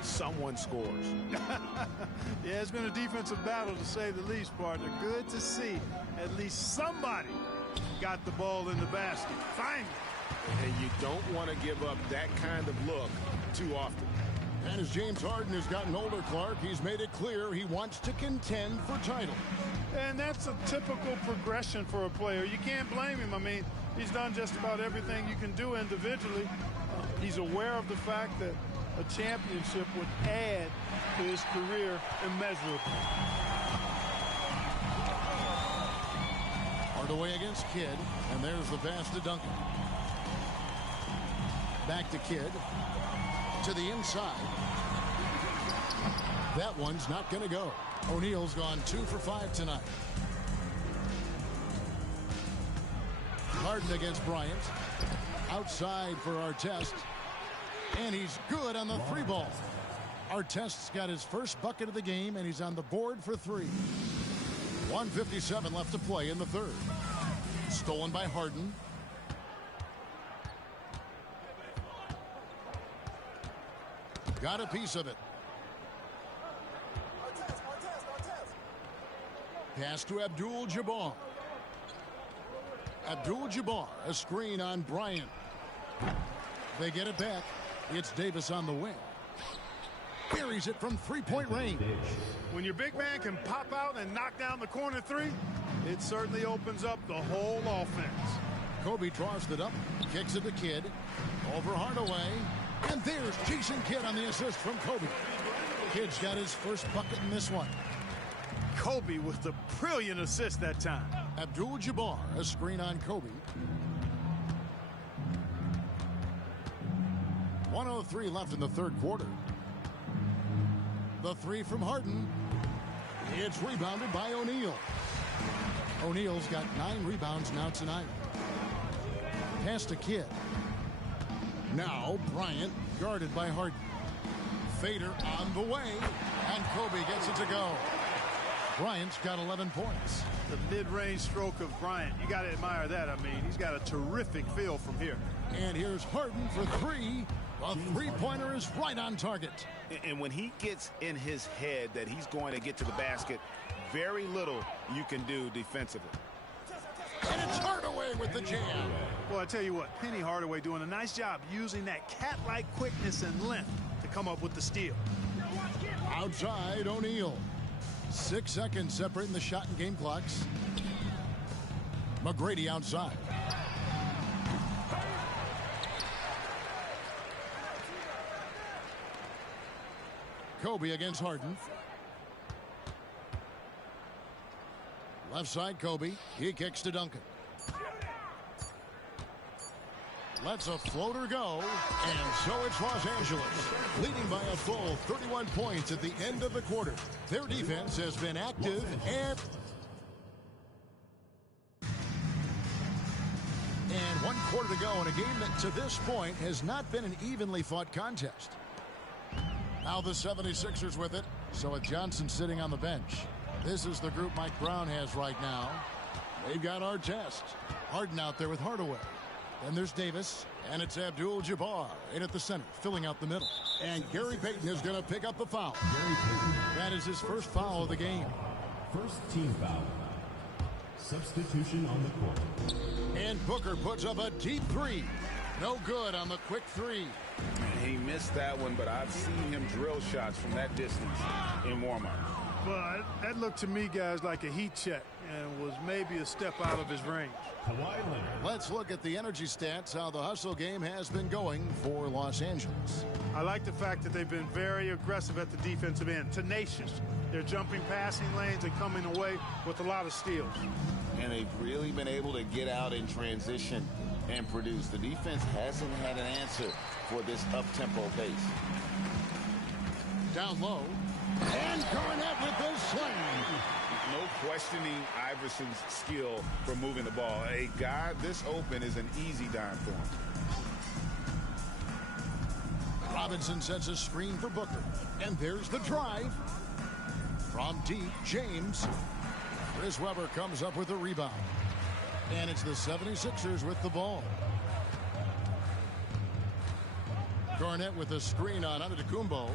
someone scores. Yeah, it's been a defensive battle, to say the least, partner. Good to see at least somebody got the ball in the basket. Finally. And you don't want to give up that kind of look too often. And as James Harden has gotten older, Clark, he's made it clear he wants to contend for title. And that's a typical progression for a player. You can't blame him. I mean, he's done just about everything you can do individually. He's aware of the fact that a championship would add to his career immeasurably. Hardaway against Kidd, and there's the pass to Duncan. Back to Kidd. To the inside. That one's not going to go. O'Neal's gone 2 for 5 tonight. Harden against Bryant. Outside for Artest. And he's good on the 3 ball. Artest's got his first bucket of the game, and he's on the board for 3. 1:57 left to play in the third. Stolen by Harden. Got a piece of it. Pass to Abdul-Jabbar. Abdul-Jabbar, a screen on Bryant. They get it back. It's Davis on the wing. Buries it from 3-point range. When your big man can pop out and knock down the corner 3, it certainly opens up the whole offense. Kobe tossed it up, kicks it to Kidd. Over Hardaway. And there's Jason Kidd on the assist from Kobe. Kidd's got his first bucket in this one. Kobe with the brilliant assist that time. Abdul-Jabbar, a screen on Kobe. 1:03 left in the third quarter. The 3 from Harden. It's rebounded by O'Neal. O'Neal's got 9 rebounds now tonight. Pass to Kidd. Now Bryant guarded by Harden. Fader on the way, and Kobe gets it to go. Bryant's got 11 points. The mid-range stroke of Bryant, you got to admire that. I mean, he's got a terrific feel from here. And here's Harden for 3. A 3-pointer is right on target. And when he gets in his head that he's going to get to the basket, very little you can do defensively. And it's Hardaway with the jam. Well, I tell you what, Penny Hardaway doing a nice job using that cat-like quickness and length to come up with the steal. Outside, O'Neal. 6 seconds separating the shot and game clocks. McGrady outside. Kobe against Harden. Left side, Kobe. He kicks to Duncan. Lets a floater go, and so it's Los Angeles, leading by a full 31 points at the end of the quarter. Their defense has been active and 1 quarter to go in a game that to this point has not been an evenly fought contest. Now the 76ers with it, so with Johnson sitting on the bench. This is the group Mike Brown has right now. They've got Artest. Harden out there with Hardaway. Then there's Davis, and it's Abdul-Jabbar in at the center, filling out the middle. And Gary Payton is going to pick up the foul. That is his first foul of the game. First team foul. Substitution on the court. And Booker puts up a deep 3. No good on the quick 3. He missed that one, but I've seen him drill shots from that distance in warm-up. Well, that looked to me, guys, like a heat check. and was maybe a step out of his range. Let's look at the energy stats, how the hustle game has been going for Los Angeles. I like the fact that they've been very aggressive at the defensive end, tenacious. They're jumping passing lanes and coming away with a lot of steals. And they've really been able to get out in transition and produce. The defense hasn't had an answer for this up-tempo pace. Down low, and Garnett with the slam. No questioning Iverson's skill for moving the ball. A guy this open is an easy dime for him. Robinson sets a screen for Booker. And there's the drive. From deep, James. Chris Webber comes up with a rebound. And it's the 76ers with the ball. Garnett with a screen on Antetokounmpo.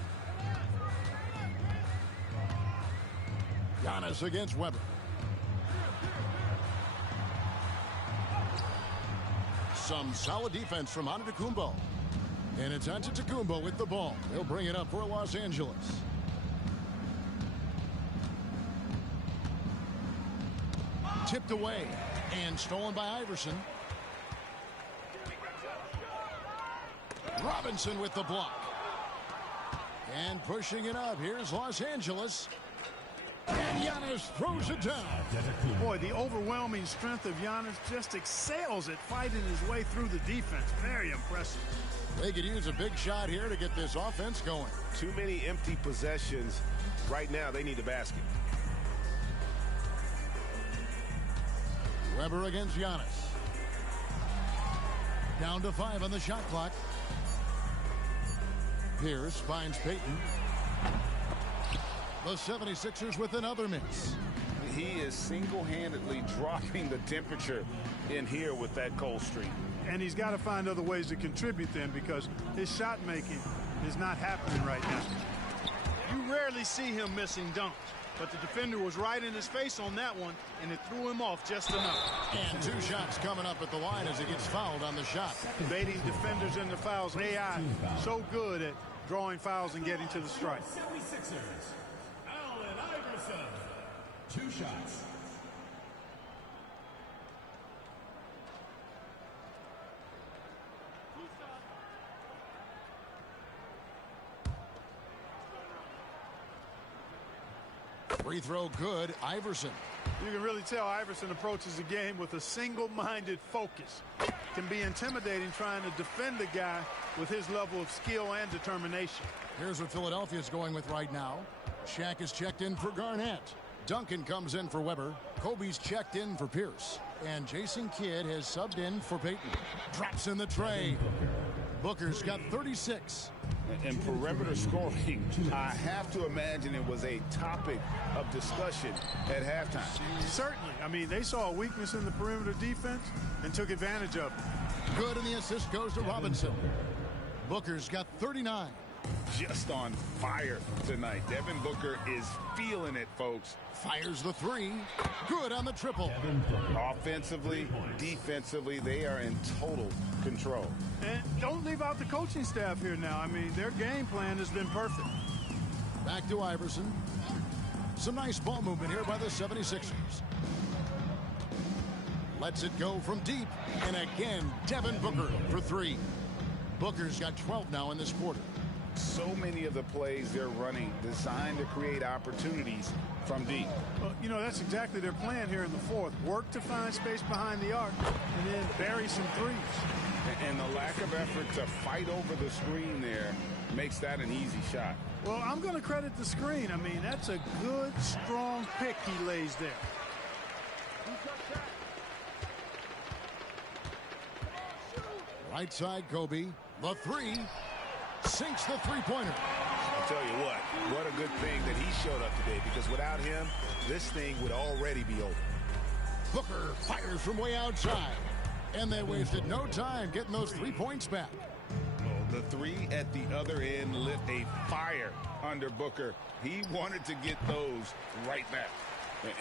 Giannis against Webber. Some solid defense from Antetokounmpo. And it's Antetokounmpo with the ball. He'll bring it up for Los Angeles. Tipped away and stolen by Iverson. Robinson with the block. And pushing it up. Here's Los Angeles. And Giannis throws it down. Boy, the overwhelming strength of Giannis just excels at fighting his way through the defense. Very impressive. They could use a big shot here to get this offense going. Too many empty possessions. Right now, they need a basket. Webber against Giannis. Down to 5 on the shot clock. Pierce finds Payton. The 76ers with another miss. He is single-handedly dropping the temperature in here with that cold streak. And he's got to find other ways to contribute then, because his shot making is not happening right now. You rarely see him missing dunks, but the defender was right in his face on that one, and it threw him off just enough. And 2 shots coming up at the line as he gets fouled on the shot. Baiting defenders into fouls. AI so good at drawing fouls and getting to the strike. 76ers, Allen Iverson. 2 shots. Free throw good. Iverson. You can really tell Iverson approaches the game with a single-minded focus. Can be intimidating trying to defend a guy with his level of skill and determination. Here's what Philadelphia's going with right now. Shaq is checked in for Garnett. Duncan comes in for Webber. Kobe's checked in for Pierce. And Jason Kidd has subbed in for Payton. Drops in the tray. Booker's got 36. And perimeter scoring, I have to imagine it was a topic of discussion at halftime. Certainly. I mean, they saw a weakness in the perimeter defense and took advantage of it. Good, and the assist goes to Robinson. Booker's got 39. Just on fire tonight. Devin Booker is feeling it, folks. Fires the 3. Good on the triple. Offensively, defensively, they are in total control. And don't leave out the coaching staff here now. I mean, their game plan has been perfect. Back to Iverson. Some nice ball movement here by the 76ers. Lets it go from deep. And again, Devin Booker for 3. Booker's got 12 now in this quarter. So many of the plays they're running designed to create opportunities from deep. Well, you know, that's exactly their plan here in the fourth. Work to find space behind the arc and then bury some threes. And the lack of effort to fight over the screen there makes that an easy shot. Well, I'm going to credit the screen. I mean, that's a good, strong pick he lays there. Right side, Kobe. The 3. Sinks the three-pointer. I'll tell you what a good thing that he showed up today, because without him, this thing would already be over. Booker fires from way outside. And they wasted no time getting those 3 points back. The 3 at the other end lit a fire under Booker. He wanted to get those right back.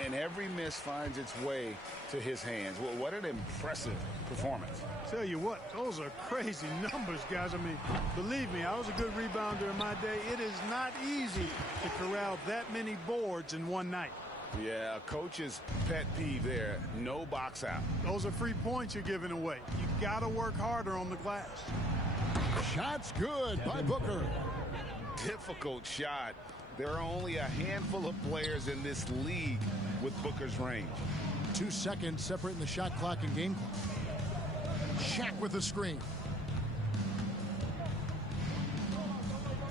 And every miss finds its way to his hands. Well, what an impressive performance. Tell you what, those are crazy numbers, guys. I mean, believe me, I was a good rebounder in my day. It is not easy to corral that many boards in one night. Yeah, coach's pet peeve there. No box out. Those are free points you're giving away. You got to work harder on the glass. Shot's good by Booker. Difficult shot. There are only a handful of players in this league with Booker's range. 2 seconds separating the shot clock and game clock. Shaq with the screen.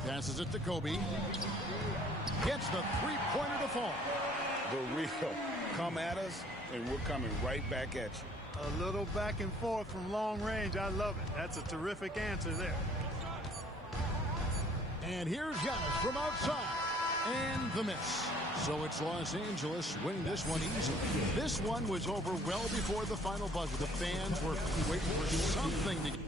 Passes it to Kobe. Gets the three-pointer to fall. The real come at us, and we're coming right back at you. A little back and forth from long range. I love it. That's a terrific answer there. And here's Giannis from outside. And the miss. So it's Los Angeles winning this one easily. This one was over well before the final buzzer. The fans were waiting for something to...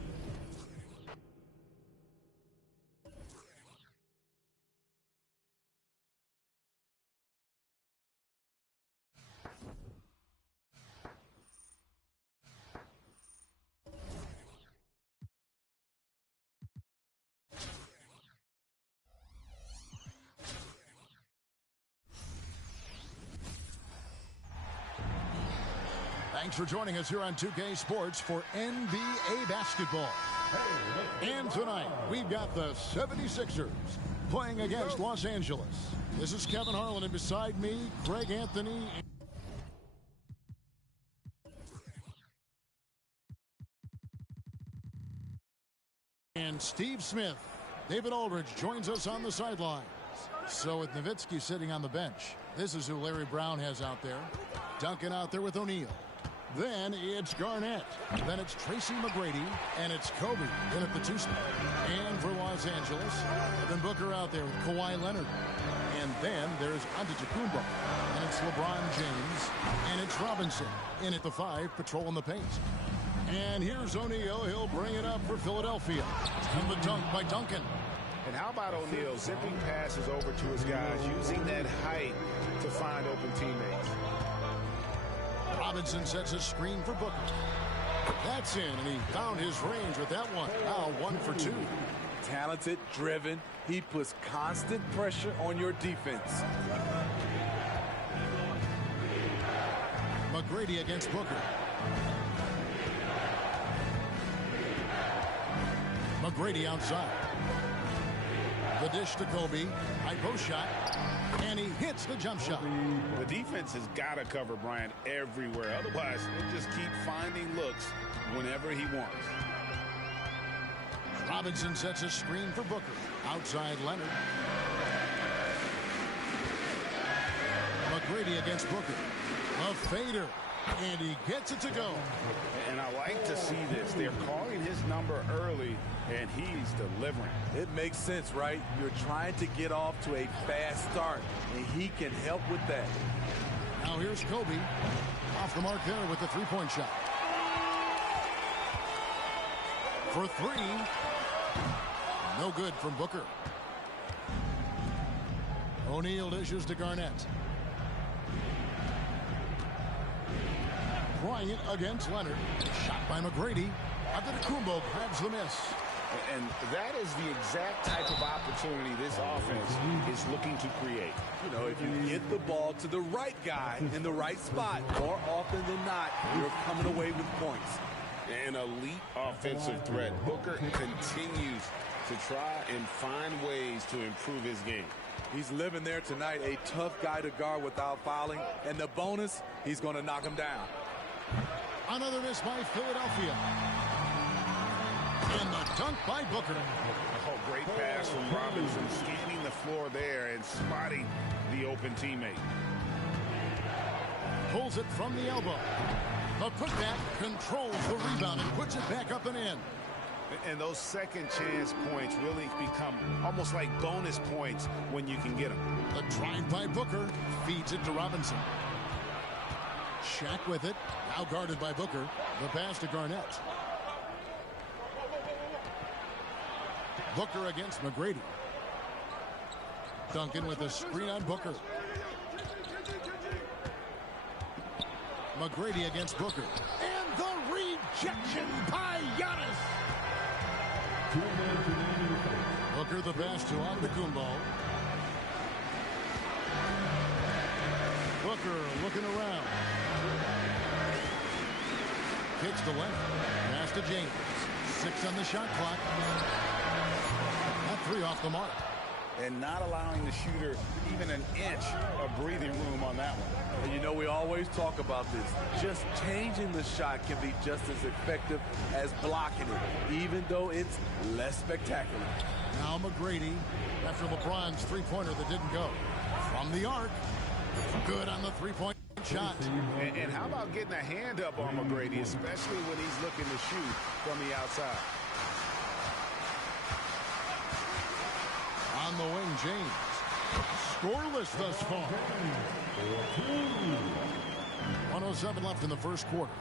Thanks for joining us here on 2K Sports for NBA basketball. And tonight, we've got the 76ers playing against Los Angeles. This is Kevin Harlan, and beside me, Greg Anthony. And Steve Smith. David Aldridge joins us on the sidelines. So with Nowitzki sitting on the bench, this is who Larry Brown has out there. Duncan out there with O'Neal. Then it's Garnett. Then it's Tracy McGrady. And it's Kobe in at the two-spot. And for Los Angeles, then Booker out there with Kawhi Leonard. And then there's Antetokounmpo. And it's LeBron James. And it's Robinson in at the 5, patrolling the paint. And here's O'Neal. He'll bring it up for Philadelphia. And the dunk by Duncan. And how about O'Neal zipping passes over to his guys, using that height to find open teammates. Robinson sets a screen for Booker. That's in, and he found his range with that one. Now 1 for 2. Talented, driven. He puts constant pressure on your defense. McGrady against Booker. McGrady outside. The dish to Kobe. High post shot. And he hits the jump shot. The defense has got to cover Bryant everywhere. Otherwise, he'll just keep finding looks whenever he wants. Robinson sets a screen for Booker. Outside Leonard. McGrady against Booker. A fader. And he gets it to go. And I like to see this. They're calling his number early, and he's delivering. It makes sense, right? You're trying to get off to a fast start, and he can help with that. Now here's Kobe. Off the mark there with the three-point shot. For 3. No good from Booker. O'Neal dishes to Garnett. Bryant against Leonard. Shot by McGrady. Antetokounmpo grabs the miss. And that is the exact type of opportunity this offense is looking to create. You know, if you get the ball to the right guy in the right spot, more often than not, you're coming away with points. An elite offensive threat. Booker continues to try and find ways to improve his game. He's living there tonight, a tough guy to guard without fouling. And the bonus, he's going to knock him down. Another miss by Philadelphia. And the dunk by Booker. Oh, great pass from Robinson, scanning the floor there and spotting the open teammate. Pulls it from the elbow. The putback controls the rebound and puts it back up and in. And those second chance points really become almost like bonus points when you can get them. The drive by Booker feeds it to Robinson. Shaq with it, now guarded by Booker. The pass to Garnett. Booker against McGrady. Duncan with a screen on Booker. McGrady against Booker. And the rejection by Giannis. Booker the pass to Antetokounmpo. Booker looking around. Kicks to left. Pass to James. 6 on the shot clock. That 3 off the mark. And not allowing the shooter even an inch of breathing room on that one. And you know, we always talk about this. Just changing the shot can be just as effective as blocking it, even though it's less spectacular. Now McGrady after LeBron's three-pointer that didn't go. From the arc. Good on the three-point shot. And how about getting a hand up on McGrady, especially when he's looking to shoot from the outside. On the wing, James. Scoreless thus far. 1:07 left in the first quarter.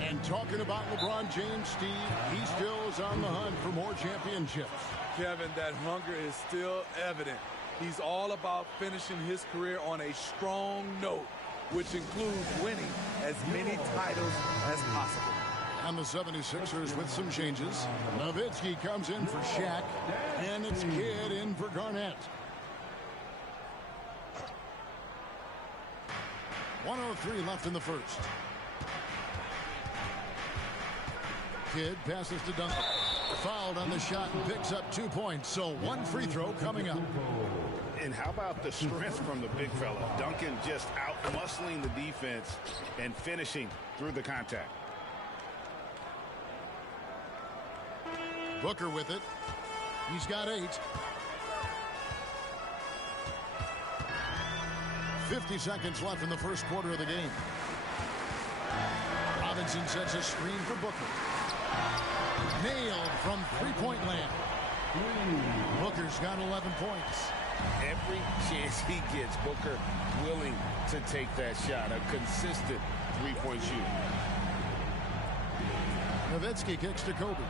And talking about LeBron James, Steve, he still is on the hunt for more championships. Kevin, that hunger is still evident. He's all about finishing his career on a strong note, which includes winning as many titles as possible. And the 76ers with some changes. Nowitzki comes in for Shaq, and it's Kidd in for Garnett. 1:03 left in the first. Kidd passes to Duncan. Fouled on the shot and picks up 2 points. So 1 free throw coming up. And how about the strength from the big fella? Duncan just out-muscling the defense and finishing through the contact. Booker with it. He's got 8. 50 seconds left in the first quarter of the game. Robinson sets a screen for Booker. Nailed from three-point land. Booker's got 11 points. Every chance he gets, Booker willing to take that shot. A consistent three-point shooter. Nowitzki kicks to Kobe.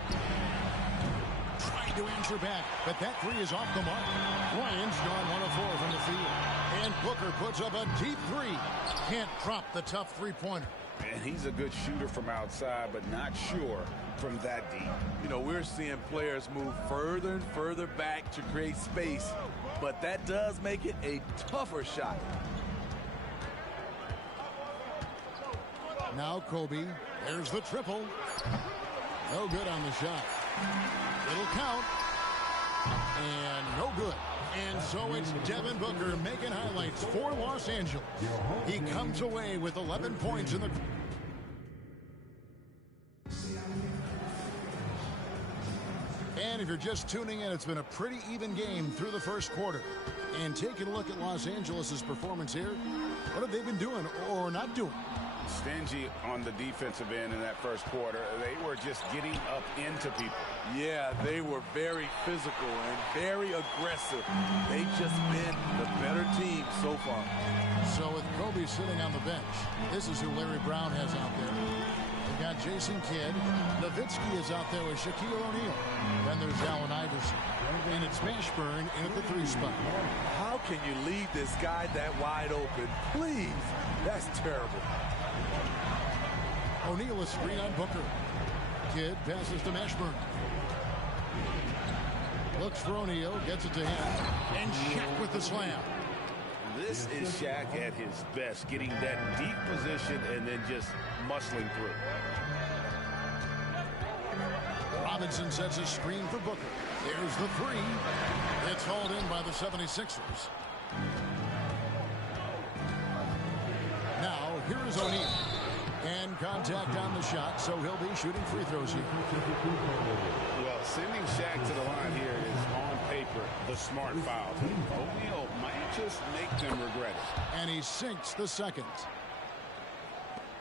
Trying to answer back, but that 3 is off the mark. Bryant's gone 1 of 4 from the field. And Booker puts up a deep 3. Can't drop the tough three-pointer. And he's a good shooter from outside, but not sure from that deep. You know, we're seeing players move further and further back to create space, but that does make it a tougher shot. Now Kobe. There's the triple. No good on the shot. It'll count. And no good. And so it's Devin Booker making highlights for Los Angeles. He comes away with 11 points in the... And if you're just tuning in, it's been a pretty even game through the first quarter. And taking a look at Los Angeles' performance here, what have they been doing or not doing? Stingy on the defensive end in that first quarter. They were just getting up into people. Yeah, they were very physical and very aggressive. They've just been the better team so far. So with Kobe sitting on the bench, this is who Larry Brown has out there. They've got Jason Kidd. Nowitzki is out there with Shaquille O'Neal. Then there's Allen Iverson. And it's Mashburn in at the 3 spot. How can you leave this guy that wide open? Please, that's terrible. O'Neal a screen on Booker. Kidd passes to Mashburn. Looks for O'Neal, gets it to him. And Shaq with the slam. This is Shaq at his best, getting that deep position and then just muscling through. Robinson sets a screen for Booker. There's the 3. It's hauled in by the 76ers. Now, here is O'Neal. And contact on the shot, so he'll be shooting free throws here. Well, sending Shaq to the line here is, on paper, the smart foul. O'Neal might just make them regret it. And he sinks the second.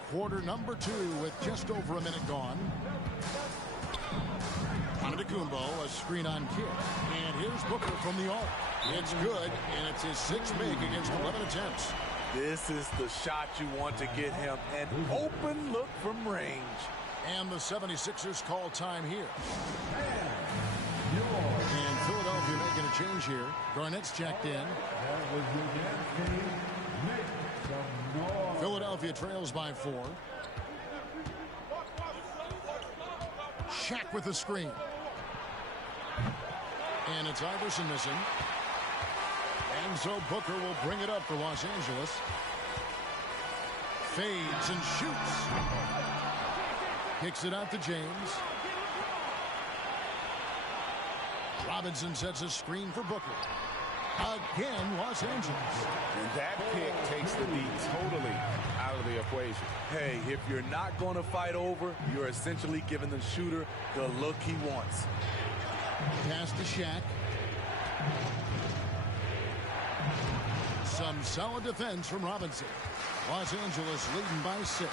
Quarter number 2 with just over a minute gone. Antetokounmpo, a screen on Kidd. And here's Booker from the arc. It's good, and it's his 6th make against 11 attempts. This is the shot you want to get him. An open look from range. And the 76ers call time here. And Philadelphia making a change here. Garnett's checked in. Philadelphia trails by 4. Shaq with the screen. And it's Iverson missing. And so Booker will bring it up for Los Angeles. Fades and shoots. Kicks it out to James. Robinson sets a screen for Booker. Again, Los Angeles. And that pick takes the D totally out of the equation. Hey, if you're not going to fight over, you're essentially giving the shooter the look he wants. Pass to Shaq. Some solid defense from Robinson. Los Angeles leading by 6.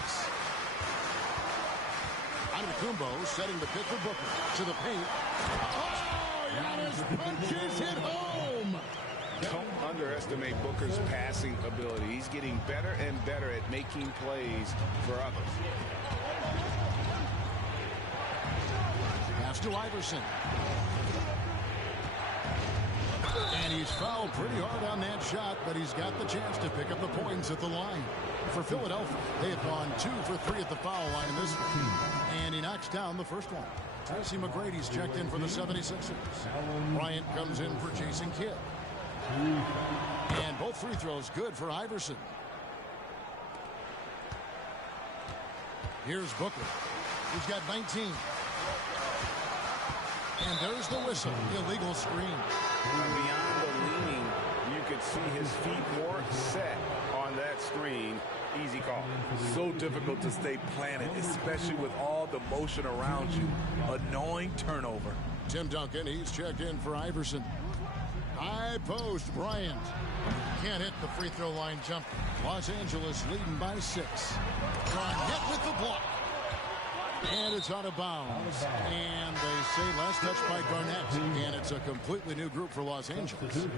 Antetokounmpo setting the pick for Booker. To the paint. Oh, Giannis punches it home. Don't underestimate Booker's passing ability. He's getting better and better at making plays for others. Pass to Iverson. And he's fouled pretty hard on that shot, but he's got the chance to pick up the points at the line. For Philadelphia, they have gone 2 for 3 at the foul line in this one. And he knocks down the first one. Tracy McGrady's checked in for the 76ers. Bryant comes in for Jason Kidd. And both free throws good for Iverson. Here's Booker. He's got 19. And there's the whistle. Illegal screen. Beyond the leaning, you could see his feet more set on that screen. Easy call. So difficult to stay planted, especially with all the motion around you. Annoying turnover. Tim Duncan, he's checked in for Iverson. High post, Bryant. Can't hit the free throw line jump. Los Angeles leading by 6. Garnett with the block. And it's out of bounds. And they say last touch by Garnett. And it's a completely new group for Los Angeles.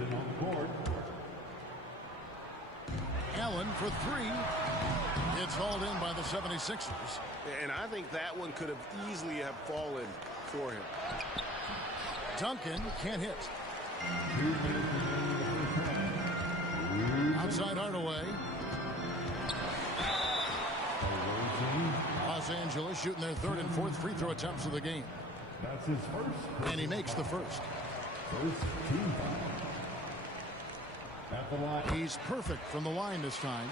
Allen for 3. It's hauled in by the 76ers. And I think that one could have easily have fallen for him. Duncan can't hit. Outside Hardaway. Los Angeles shooting their 3rd and 4th free throw attempts of the game. That's his first. And he makes the first. First team foul. At the line. He's perfect from the line this time.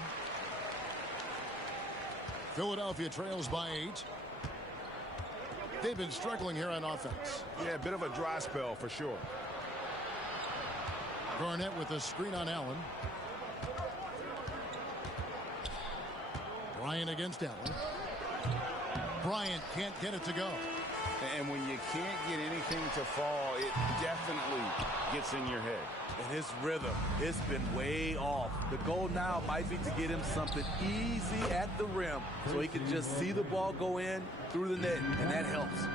Philadelphia trails by 8. They've been struggling here on offense. Yeah, a bit of a dry spell for sure. Garnett with a screen on Allen. Bryant against Allen. Bryant can't get it to go. And when you can't get anything to fall, it definitely gets in your head. And his rhythm, it's been way off. The goal now might be to get him something easy at the rim so he can just see the ball go in through the net, and that helps.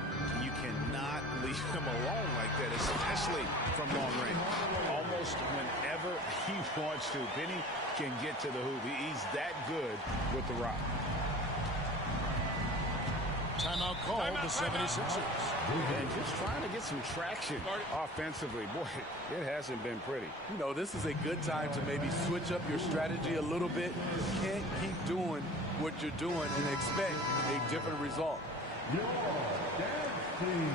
You cannot leave him alone like that, especially from long range. Almost whenever he wants to, Benny can get to the hoop. He's that good with the rock. Timeout called the 76ers. And just trying to get some traction offensively. Boy, it hasn't been pretty. You know, this is a good time to maybe switch up your strategy a little bit. You can't keep doing what you're doing and expect a different result. Your dance team.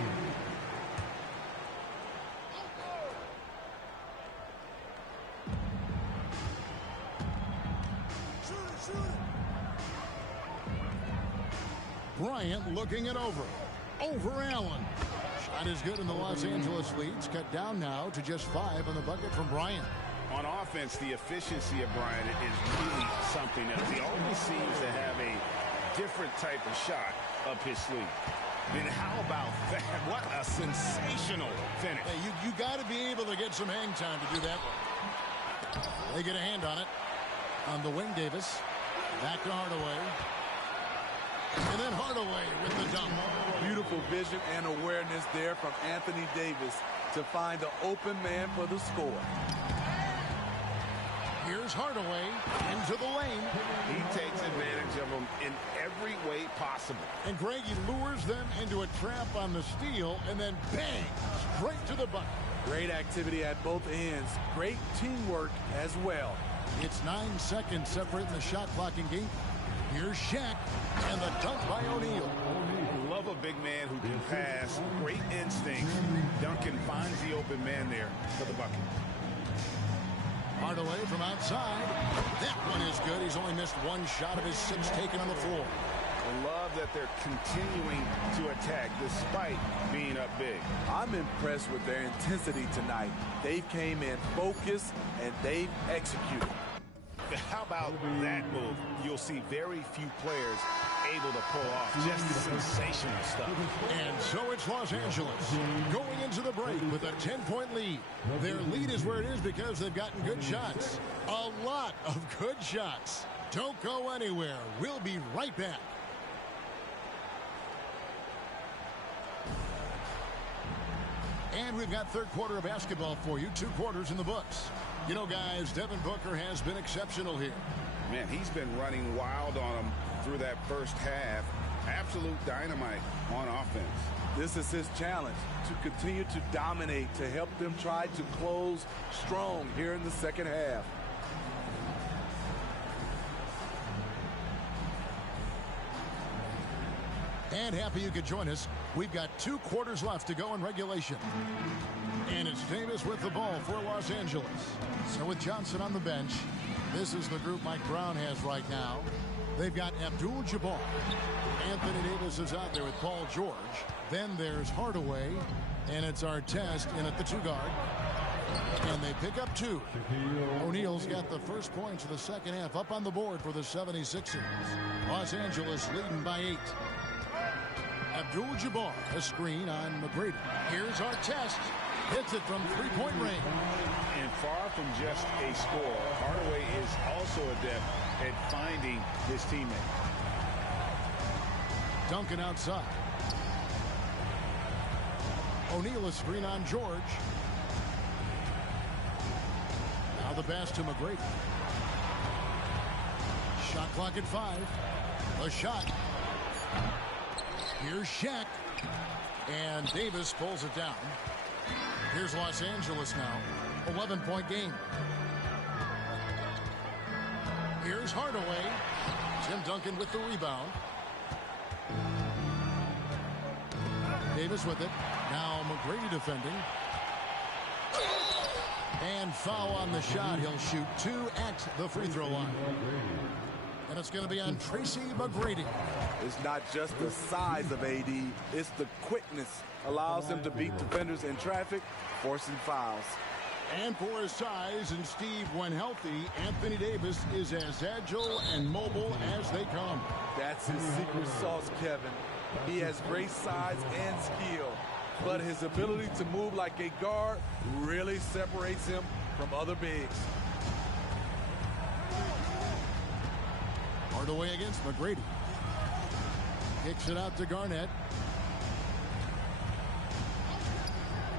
Bryant looking it over. Over Allen. Shot is good in the Los Angeles leads. Cut down now to just 5 on the bucket from Bryant. On offense, the efficiency of Bryant is really something else. He always seems to have a different type of shot up his sleeve. And how about that? What a sensational finish. Hey, you got to be able to get some hang time to do that one. They get a hand on it. On the wing, Davis. Back to Hardaway. And then Hardaway with the dunk. Beautiful vision and awareness there from Anthony Davis to find the open man for the score. Here's Hardaway into the lane. He takes advantage of them in every way possible. And Greg, he lures them into a trap on the steal and then bang, straight to the bucket. Great activity at both ends. Great teamwork as well. It's 9 seconds separating the shot clock in game. Here's Shaq and the dunk by O'Neal. Love a big man who can pass. Great instinct. Duncan finds the open man there for the bucket. Hardaway from outside. That one is good. He's only missed one shot of his 6 taken on the floor. I love that they're continuing to attack despite being up big. I'm impressed with their intensity tonight. They came in focused and they've executed. How about that move? You'll see very few players able to pull off just sensational stuff. And so it's Los Angeles going into the break with a 10-point lead. Their lead is where it is because they've gotten good shots. A lot of good shots. Don't go anywhere. We'll be right back. And we've got third quarter of basketball for you. 2 quarters in the books. You know, guys, Devin Booker has been exceptional here. Man, he's been running wild on them through that first half. Absolute dynamite on offense. This is his challenge, to continue to dominate, to help them try to close strong here in the second half. And happy you could join us. We've got 2 quarters left to go in regulation. And it's Davis with the ball for Los Angeles. So with Johnson on the bench, this is the group Mike Brown has right now. They've got Abdul-Jabbar. Anthony Davis is out there with Paul George. Then there's Hardaway. And it's Artest in at the 2 guard. And they pick up 2. O'Neal's got the first points of the second half up on the board for the 76ers. Los Angeles leading by 8. Abdul-Jabbar, a screen on McGrady. Here's Artest. Hits it from 3-point range. And far from just a score, Hardaway is also adept at finding his teammate. Duncan outside. O'Neal, a screen on George. Now the pass to McGrady. Shot clock at 5. A shot. Here's Shaq. And Davis pulls it down. Here's Los Angeles now. 11-point game. Here's Hardaway. Tim Duncan with the rebound. Davis with it. Now McGrady defending. And foul on the shot. He'll shoot 2 at the free throw line. And it's going to be on Tracy McGrady. It's not just the size of AD, it's the quickness. Allows him to beat defenders in traffic, forcing fouls. And for his size, and Steve, when healthy, Anthony Davis is as agile and mobile as they come. That's his secret sauce, Kevin. He has great size and skill, but his ability to move like a guard really separates him from other bigs. Hardaway against McGrady. Kicks it out to Garnett.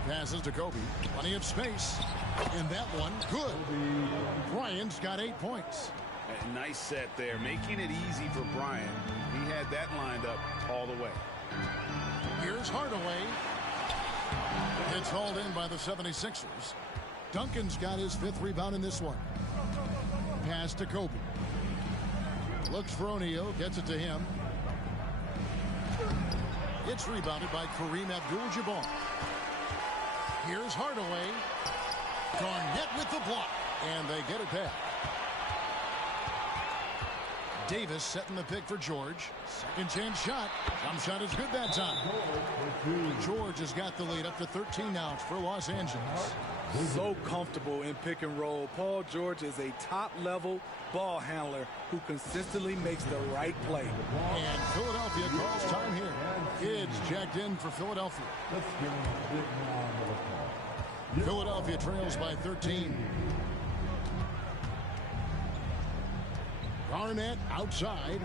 Passes to Kobe. Plenty of space. And that one, good. Bryant's got 8 points. A nice set there, making it easy for Bryant. He had that lined up all the way. Here's Hardaway. It's hauled in by the 76ers. Duncan's got his 5th rebound in this one. Pass to Kobe. Looks for O'Neal, gets it to him. It's rebounded by Kareem Abdul-Jabbar. Here's Hardaway. Garnett with the block. And they get it back. Davis setting the pick for George. Second chance shot. Jump shot is good that time. George has got the lead up to 13 now for Los Angeles. So comfortable in pick and roll. Paul George is a top-level ball handler who consistently makes the right play. And Philadelphia calls time here. Kids checked in for Philadelphia. Philadelphia trails by 13. Garnett outside.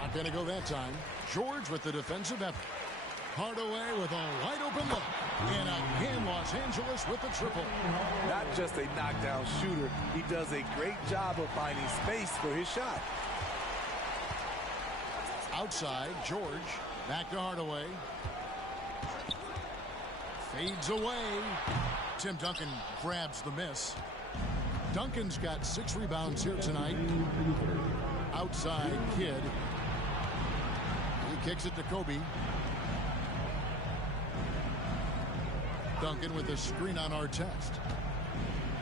Not going to go that time. George with the defensive effort. Hardaway with a wide open look. And again, Los Angeles with the triple. Not just a knockdown shooter, he does a great job of finding space for his shot. Outside, George. Back to Hardaway. Fades away. Tim Duncan grabs the miss. Duncan's got 6 rebounds here tonight. Outside, Kidd. He Kicks it to Kobe. Duncan with a screen on Artest.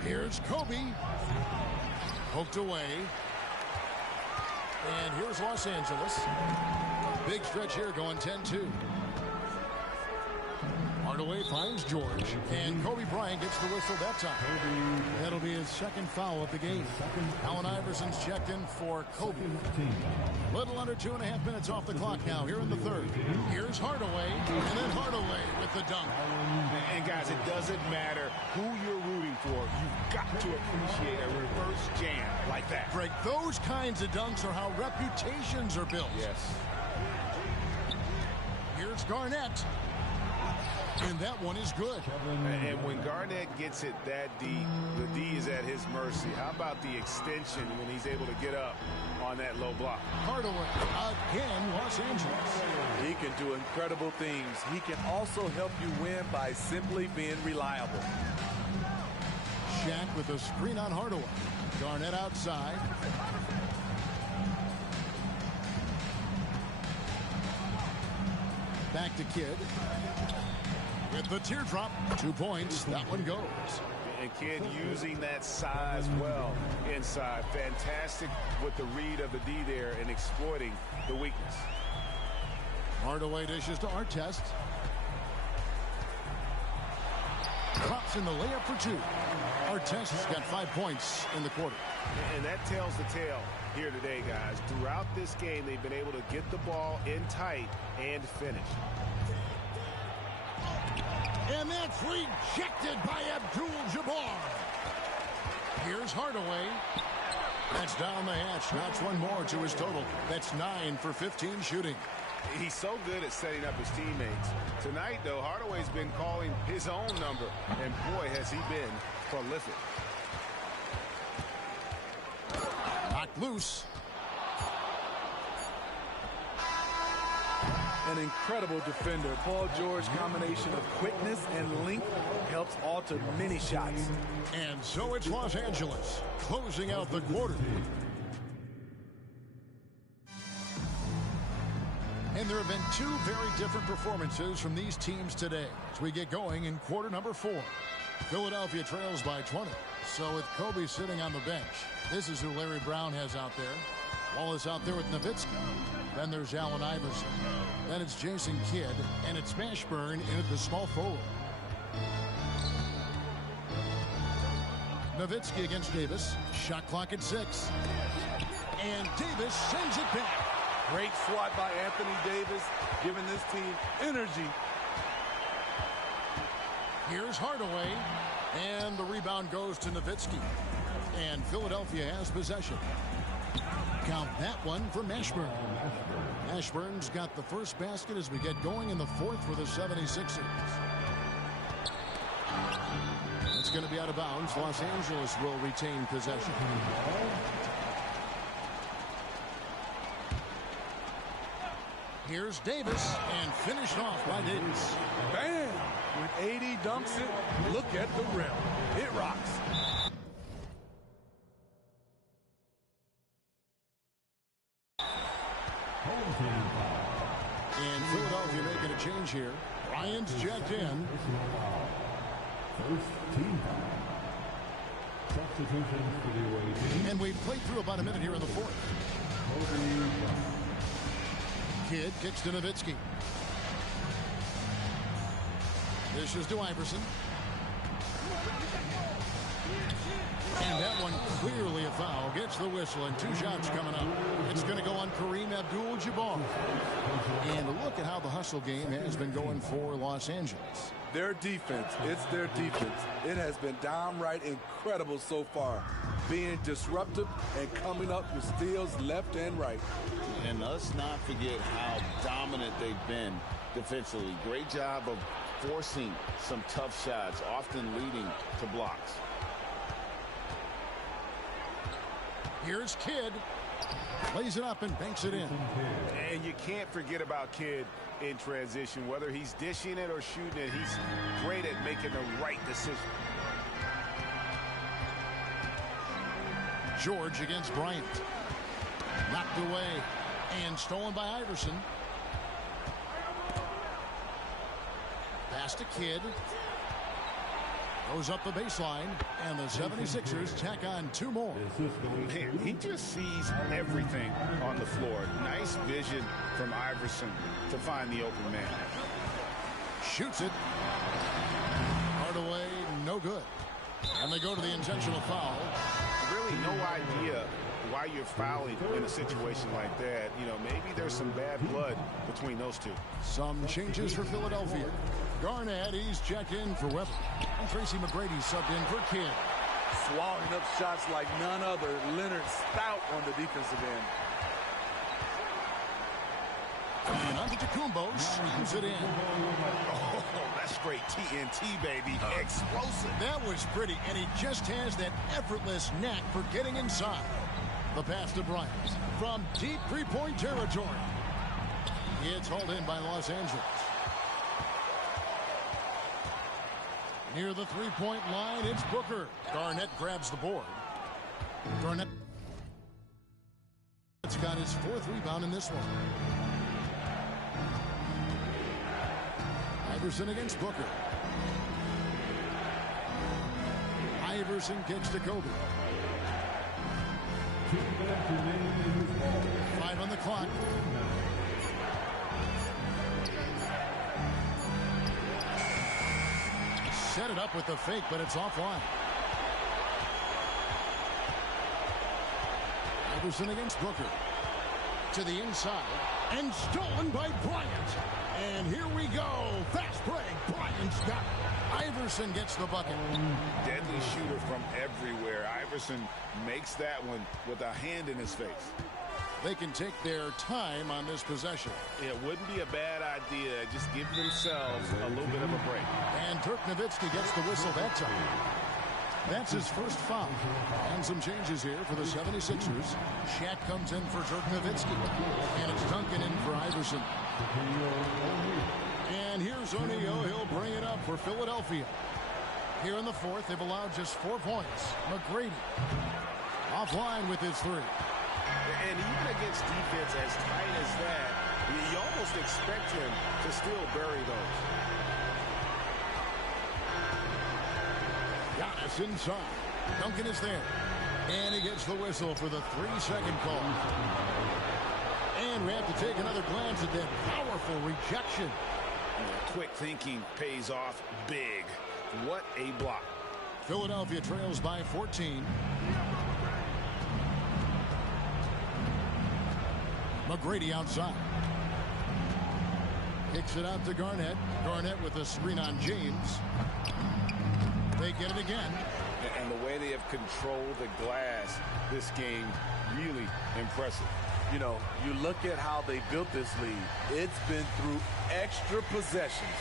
Here's Kobe. Poked away. And here's Los Angeles. Big stretch here going 10-2. Hardaway finds George. And Kobe Bryant gets the whistle that time. That'll be his second foul of the game. Allen Iverson's checked in for Kobe. Little under 2.5 minutes off the clock now here in the third. Here's Hardaway. And then Hardaway with the dunk. And guys, it doesn't matter who you're rooting for. You've got to appreciate a reverse jam like that. Greg, those kinds of dunks are how reputations are built. Yes. Here's Garnett. And that one is good. And when Garnett gets it that deep, the D is at his mercy. How about the extension when he's able to get up on that low block? Hardaway again, Los Angeles. He can do incredible things. He can also help you win by simply being reliable. Shaq with a screen on Hardaway. Garnett outside. Back to Kidd. With the teardrop, 2 points. That one goes. And Kidd using that size well inside. Fantastic with the read of the D there and exploiting the weakness. Hardaway dishes to Artest. Drops in the layup for 2. Artest has got 5 points in the quarter. And that tells the tale here today, guys. Throughout this game, they've been able to get the ball in tight and finish. And that's rejected by Abdul-Jabbar. Here's Hardaway. That's down the hatch. Notch one more to his total. That's 9 for 15 shooting. He's so good at setting up his teammates. Tonight, though, Hardaway's been calling his own number. And boy, has he been prolific. Knocked loose. An incredible defender. Paul George's combination of quickness and length helps alter many shots. And so it's Los Angeles closing out the quarter. And there have been 2 very different performances from these teams today as we get going in quarter number 4. Philadelphia trails by 20. So with Kobe sitting on the bench, this is who Larry Brown has out there. Wallace out there with Nowitzki. Then there's Allen Iverson. Then it's Jason Kidd. And it's Mashburn in at the small forward. Nowitzki against Davis. Shot clock at 6. And Davis sends it back. Great swat by Anthony Davis, giving this team energy. Here's Hardaway. And the rebound goes to Nowitzki. And Philadelphia has possession. Count that one for Mashburn. Mashburn's got the first basket as we get going in the fourth for the 76ers. It's going to be out of bounds. Los Angeles will retain possession. Here's Davis, and finished off by Davis. Bam! When AD dunks it, look at the rim. It rocks. And Philadelphia making a change here. Bryant's checked in. First team foul. Substitution for the away team. And we've played through about a minute here in the fourth. Kidd kicks to Nowitzki. This is to Iverson. And that one clearly a foul. Gets the whistle and 2 shots coming up. It's going to go on Kareem Abdul-Jabbar. And look at how the hustle game has been going for Los Angeles. Their defense, it's their defense. It has been downright incredible so far. Being disruptive and coming up with steals left and right. And let's not forget how dominant they've been defensively. Great job of forcing some tough shots, often leading to blocks. Here's Kidd. Plays it up and banks it in. And you can't forget about Kidd in transition. Whether he's dishing it or shooting it, he's great at making the right decision. George against Bryant. Knocked away and stolen by Iverson. Pass to Kidd. Goes up the baseline, and the 76ers tack on 2 more. Man, he just sees everything on the floor. Nice vision from Iverson to find the open man. Shoots it. Hardaway, no good. And they go to the intentional foul. Really no idea why you're fouling in a situation like that. You know, maybe there's some bad blood between those two. Some changes for Philadelphia. Garnett, he's checked in for Weber. And Tracy McGrady subbed in for Kidd. Swallowing up shots like none other. Leonard Stout on the defensive end. And Antetokounmpo slams it in. Oh, that's straight TNT, baby. Explosive. That was pretty, and he just has that effortless knack for getting inside. The pass to Bryant from deep three-point territory. It's hauled in by Los Angeles. Near the three-point line, it's Booker. Garnett grabs the board. Garnett's got his 4th rebound in this one. Iverson against Booker. Iverson kicks to Kobe. 5 on the clock. Set it up with the fake, but it's offline. Iverson against Booker. To the inside. And stolen by Bryant. And here we go. Fast break. Bryant's got it. Iverson gets the bucket. Deadly shooter from everywhere. Iverson makes that one with a hand in his face. They can take their time on this possession. It wouldn't be a bad idea. Just give themselves a little bit of a break. And Dirk Nowitzki gets the whistle that time. That's his first foul. And some changes here for the 76ers. Shaq comes in for Dirk Nowitzki. And it's Duncan in for Iverson. And here's O'Neal. He'll bring it up for Philadelphia. Here in the 4th, they've allowed just 4 points. McGrady offline with his 3. And even against defense as tight as that, you almost expect him to still bury those. Giannis inside. Duncan is there. And he gets the whistle for the 3-second call. And we have to take another glance at that powerful rejection. Quick thinking pays off big. What a block. Philadelphia trails by 14. McGrady outside. Kicks it out to Garnett. Garnett with a screen on James. They get it again. And the way they have controlled the glass this game, really impressive. You know, you look at how they built this lead. It's been through extra possessions.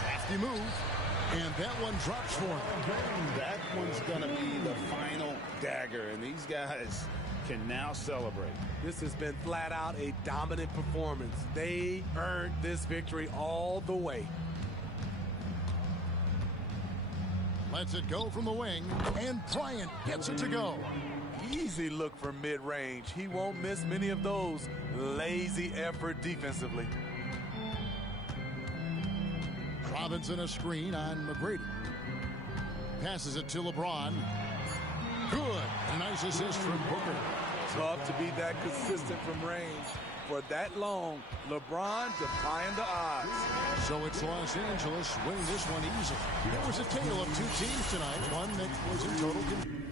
Crafty move. And that one drops for him. That one's going to be the final dagger. And these guys can now celebrate. This has been flat out a dominant performance. They earned this victory all the way. Lets it go from the wing. And Bryant gets it to go. Easy look for mid-range. He won't miss many of those. Lazy effort defensively. Robinson a screen on McGrady. Passes it to LeBron. Good. A nice assist from Booker. Tough to be that consistent from range. For that long, LeBron defying the odds. So it's Los Angeles winning this one easily. It was a tale of 2 teams tonight. One that was in total confusion.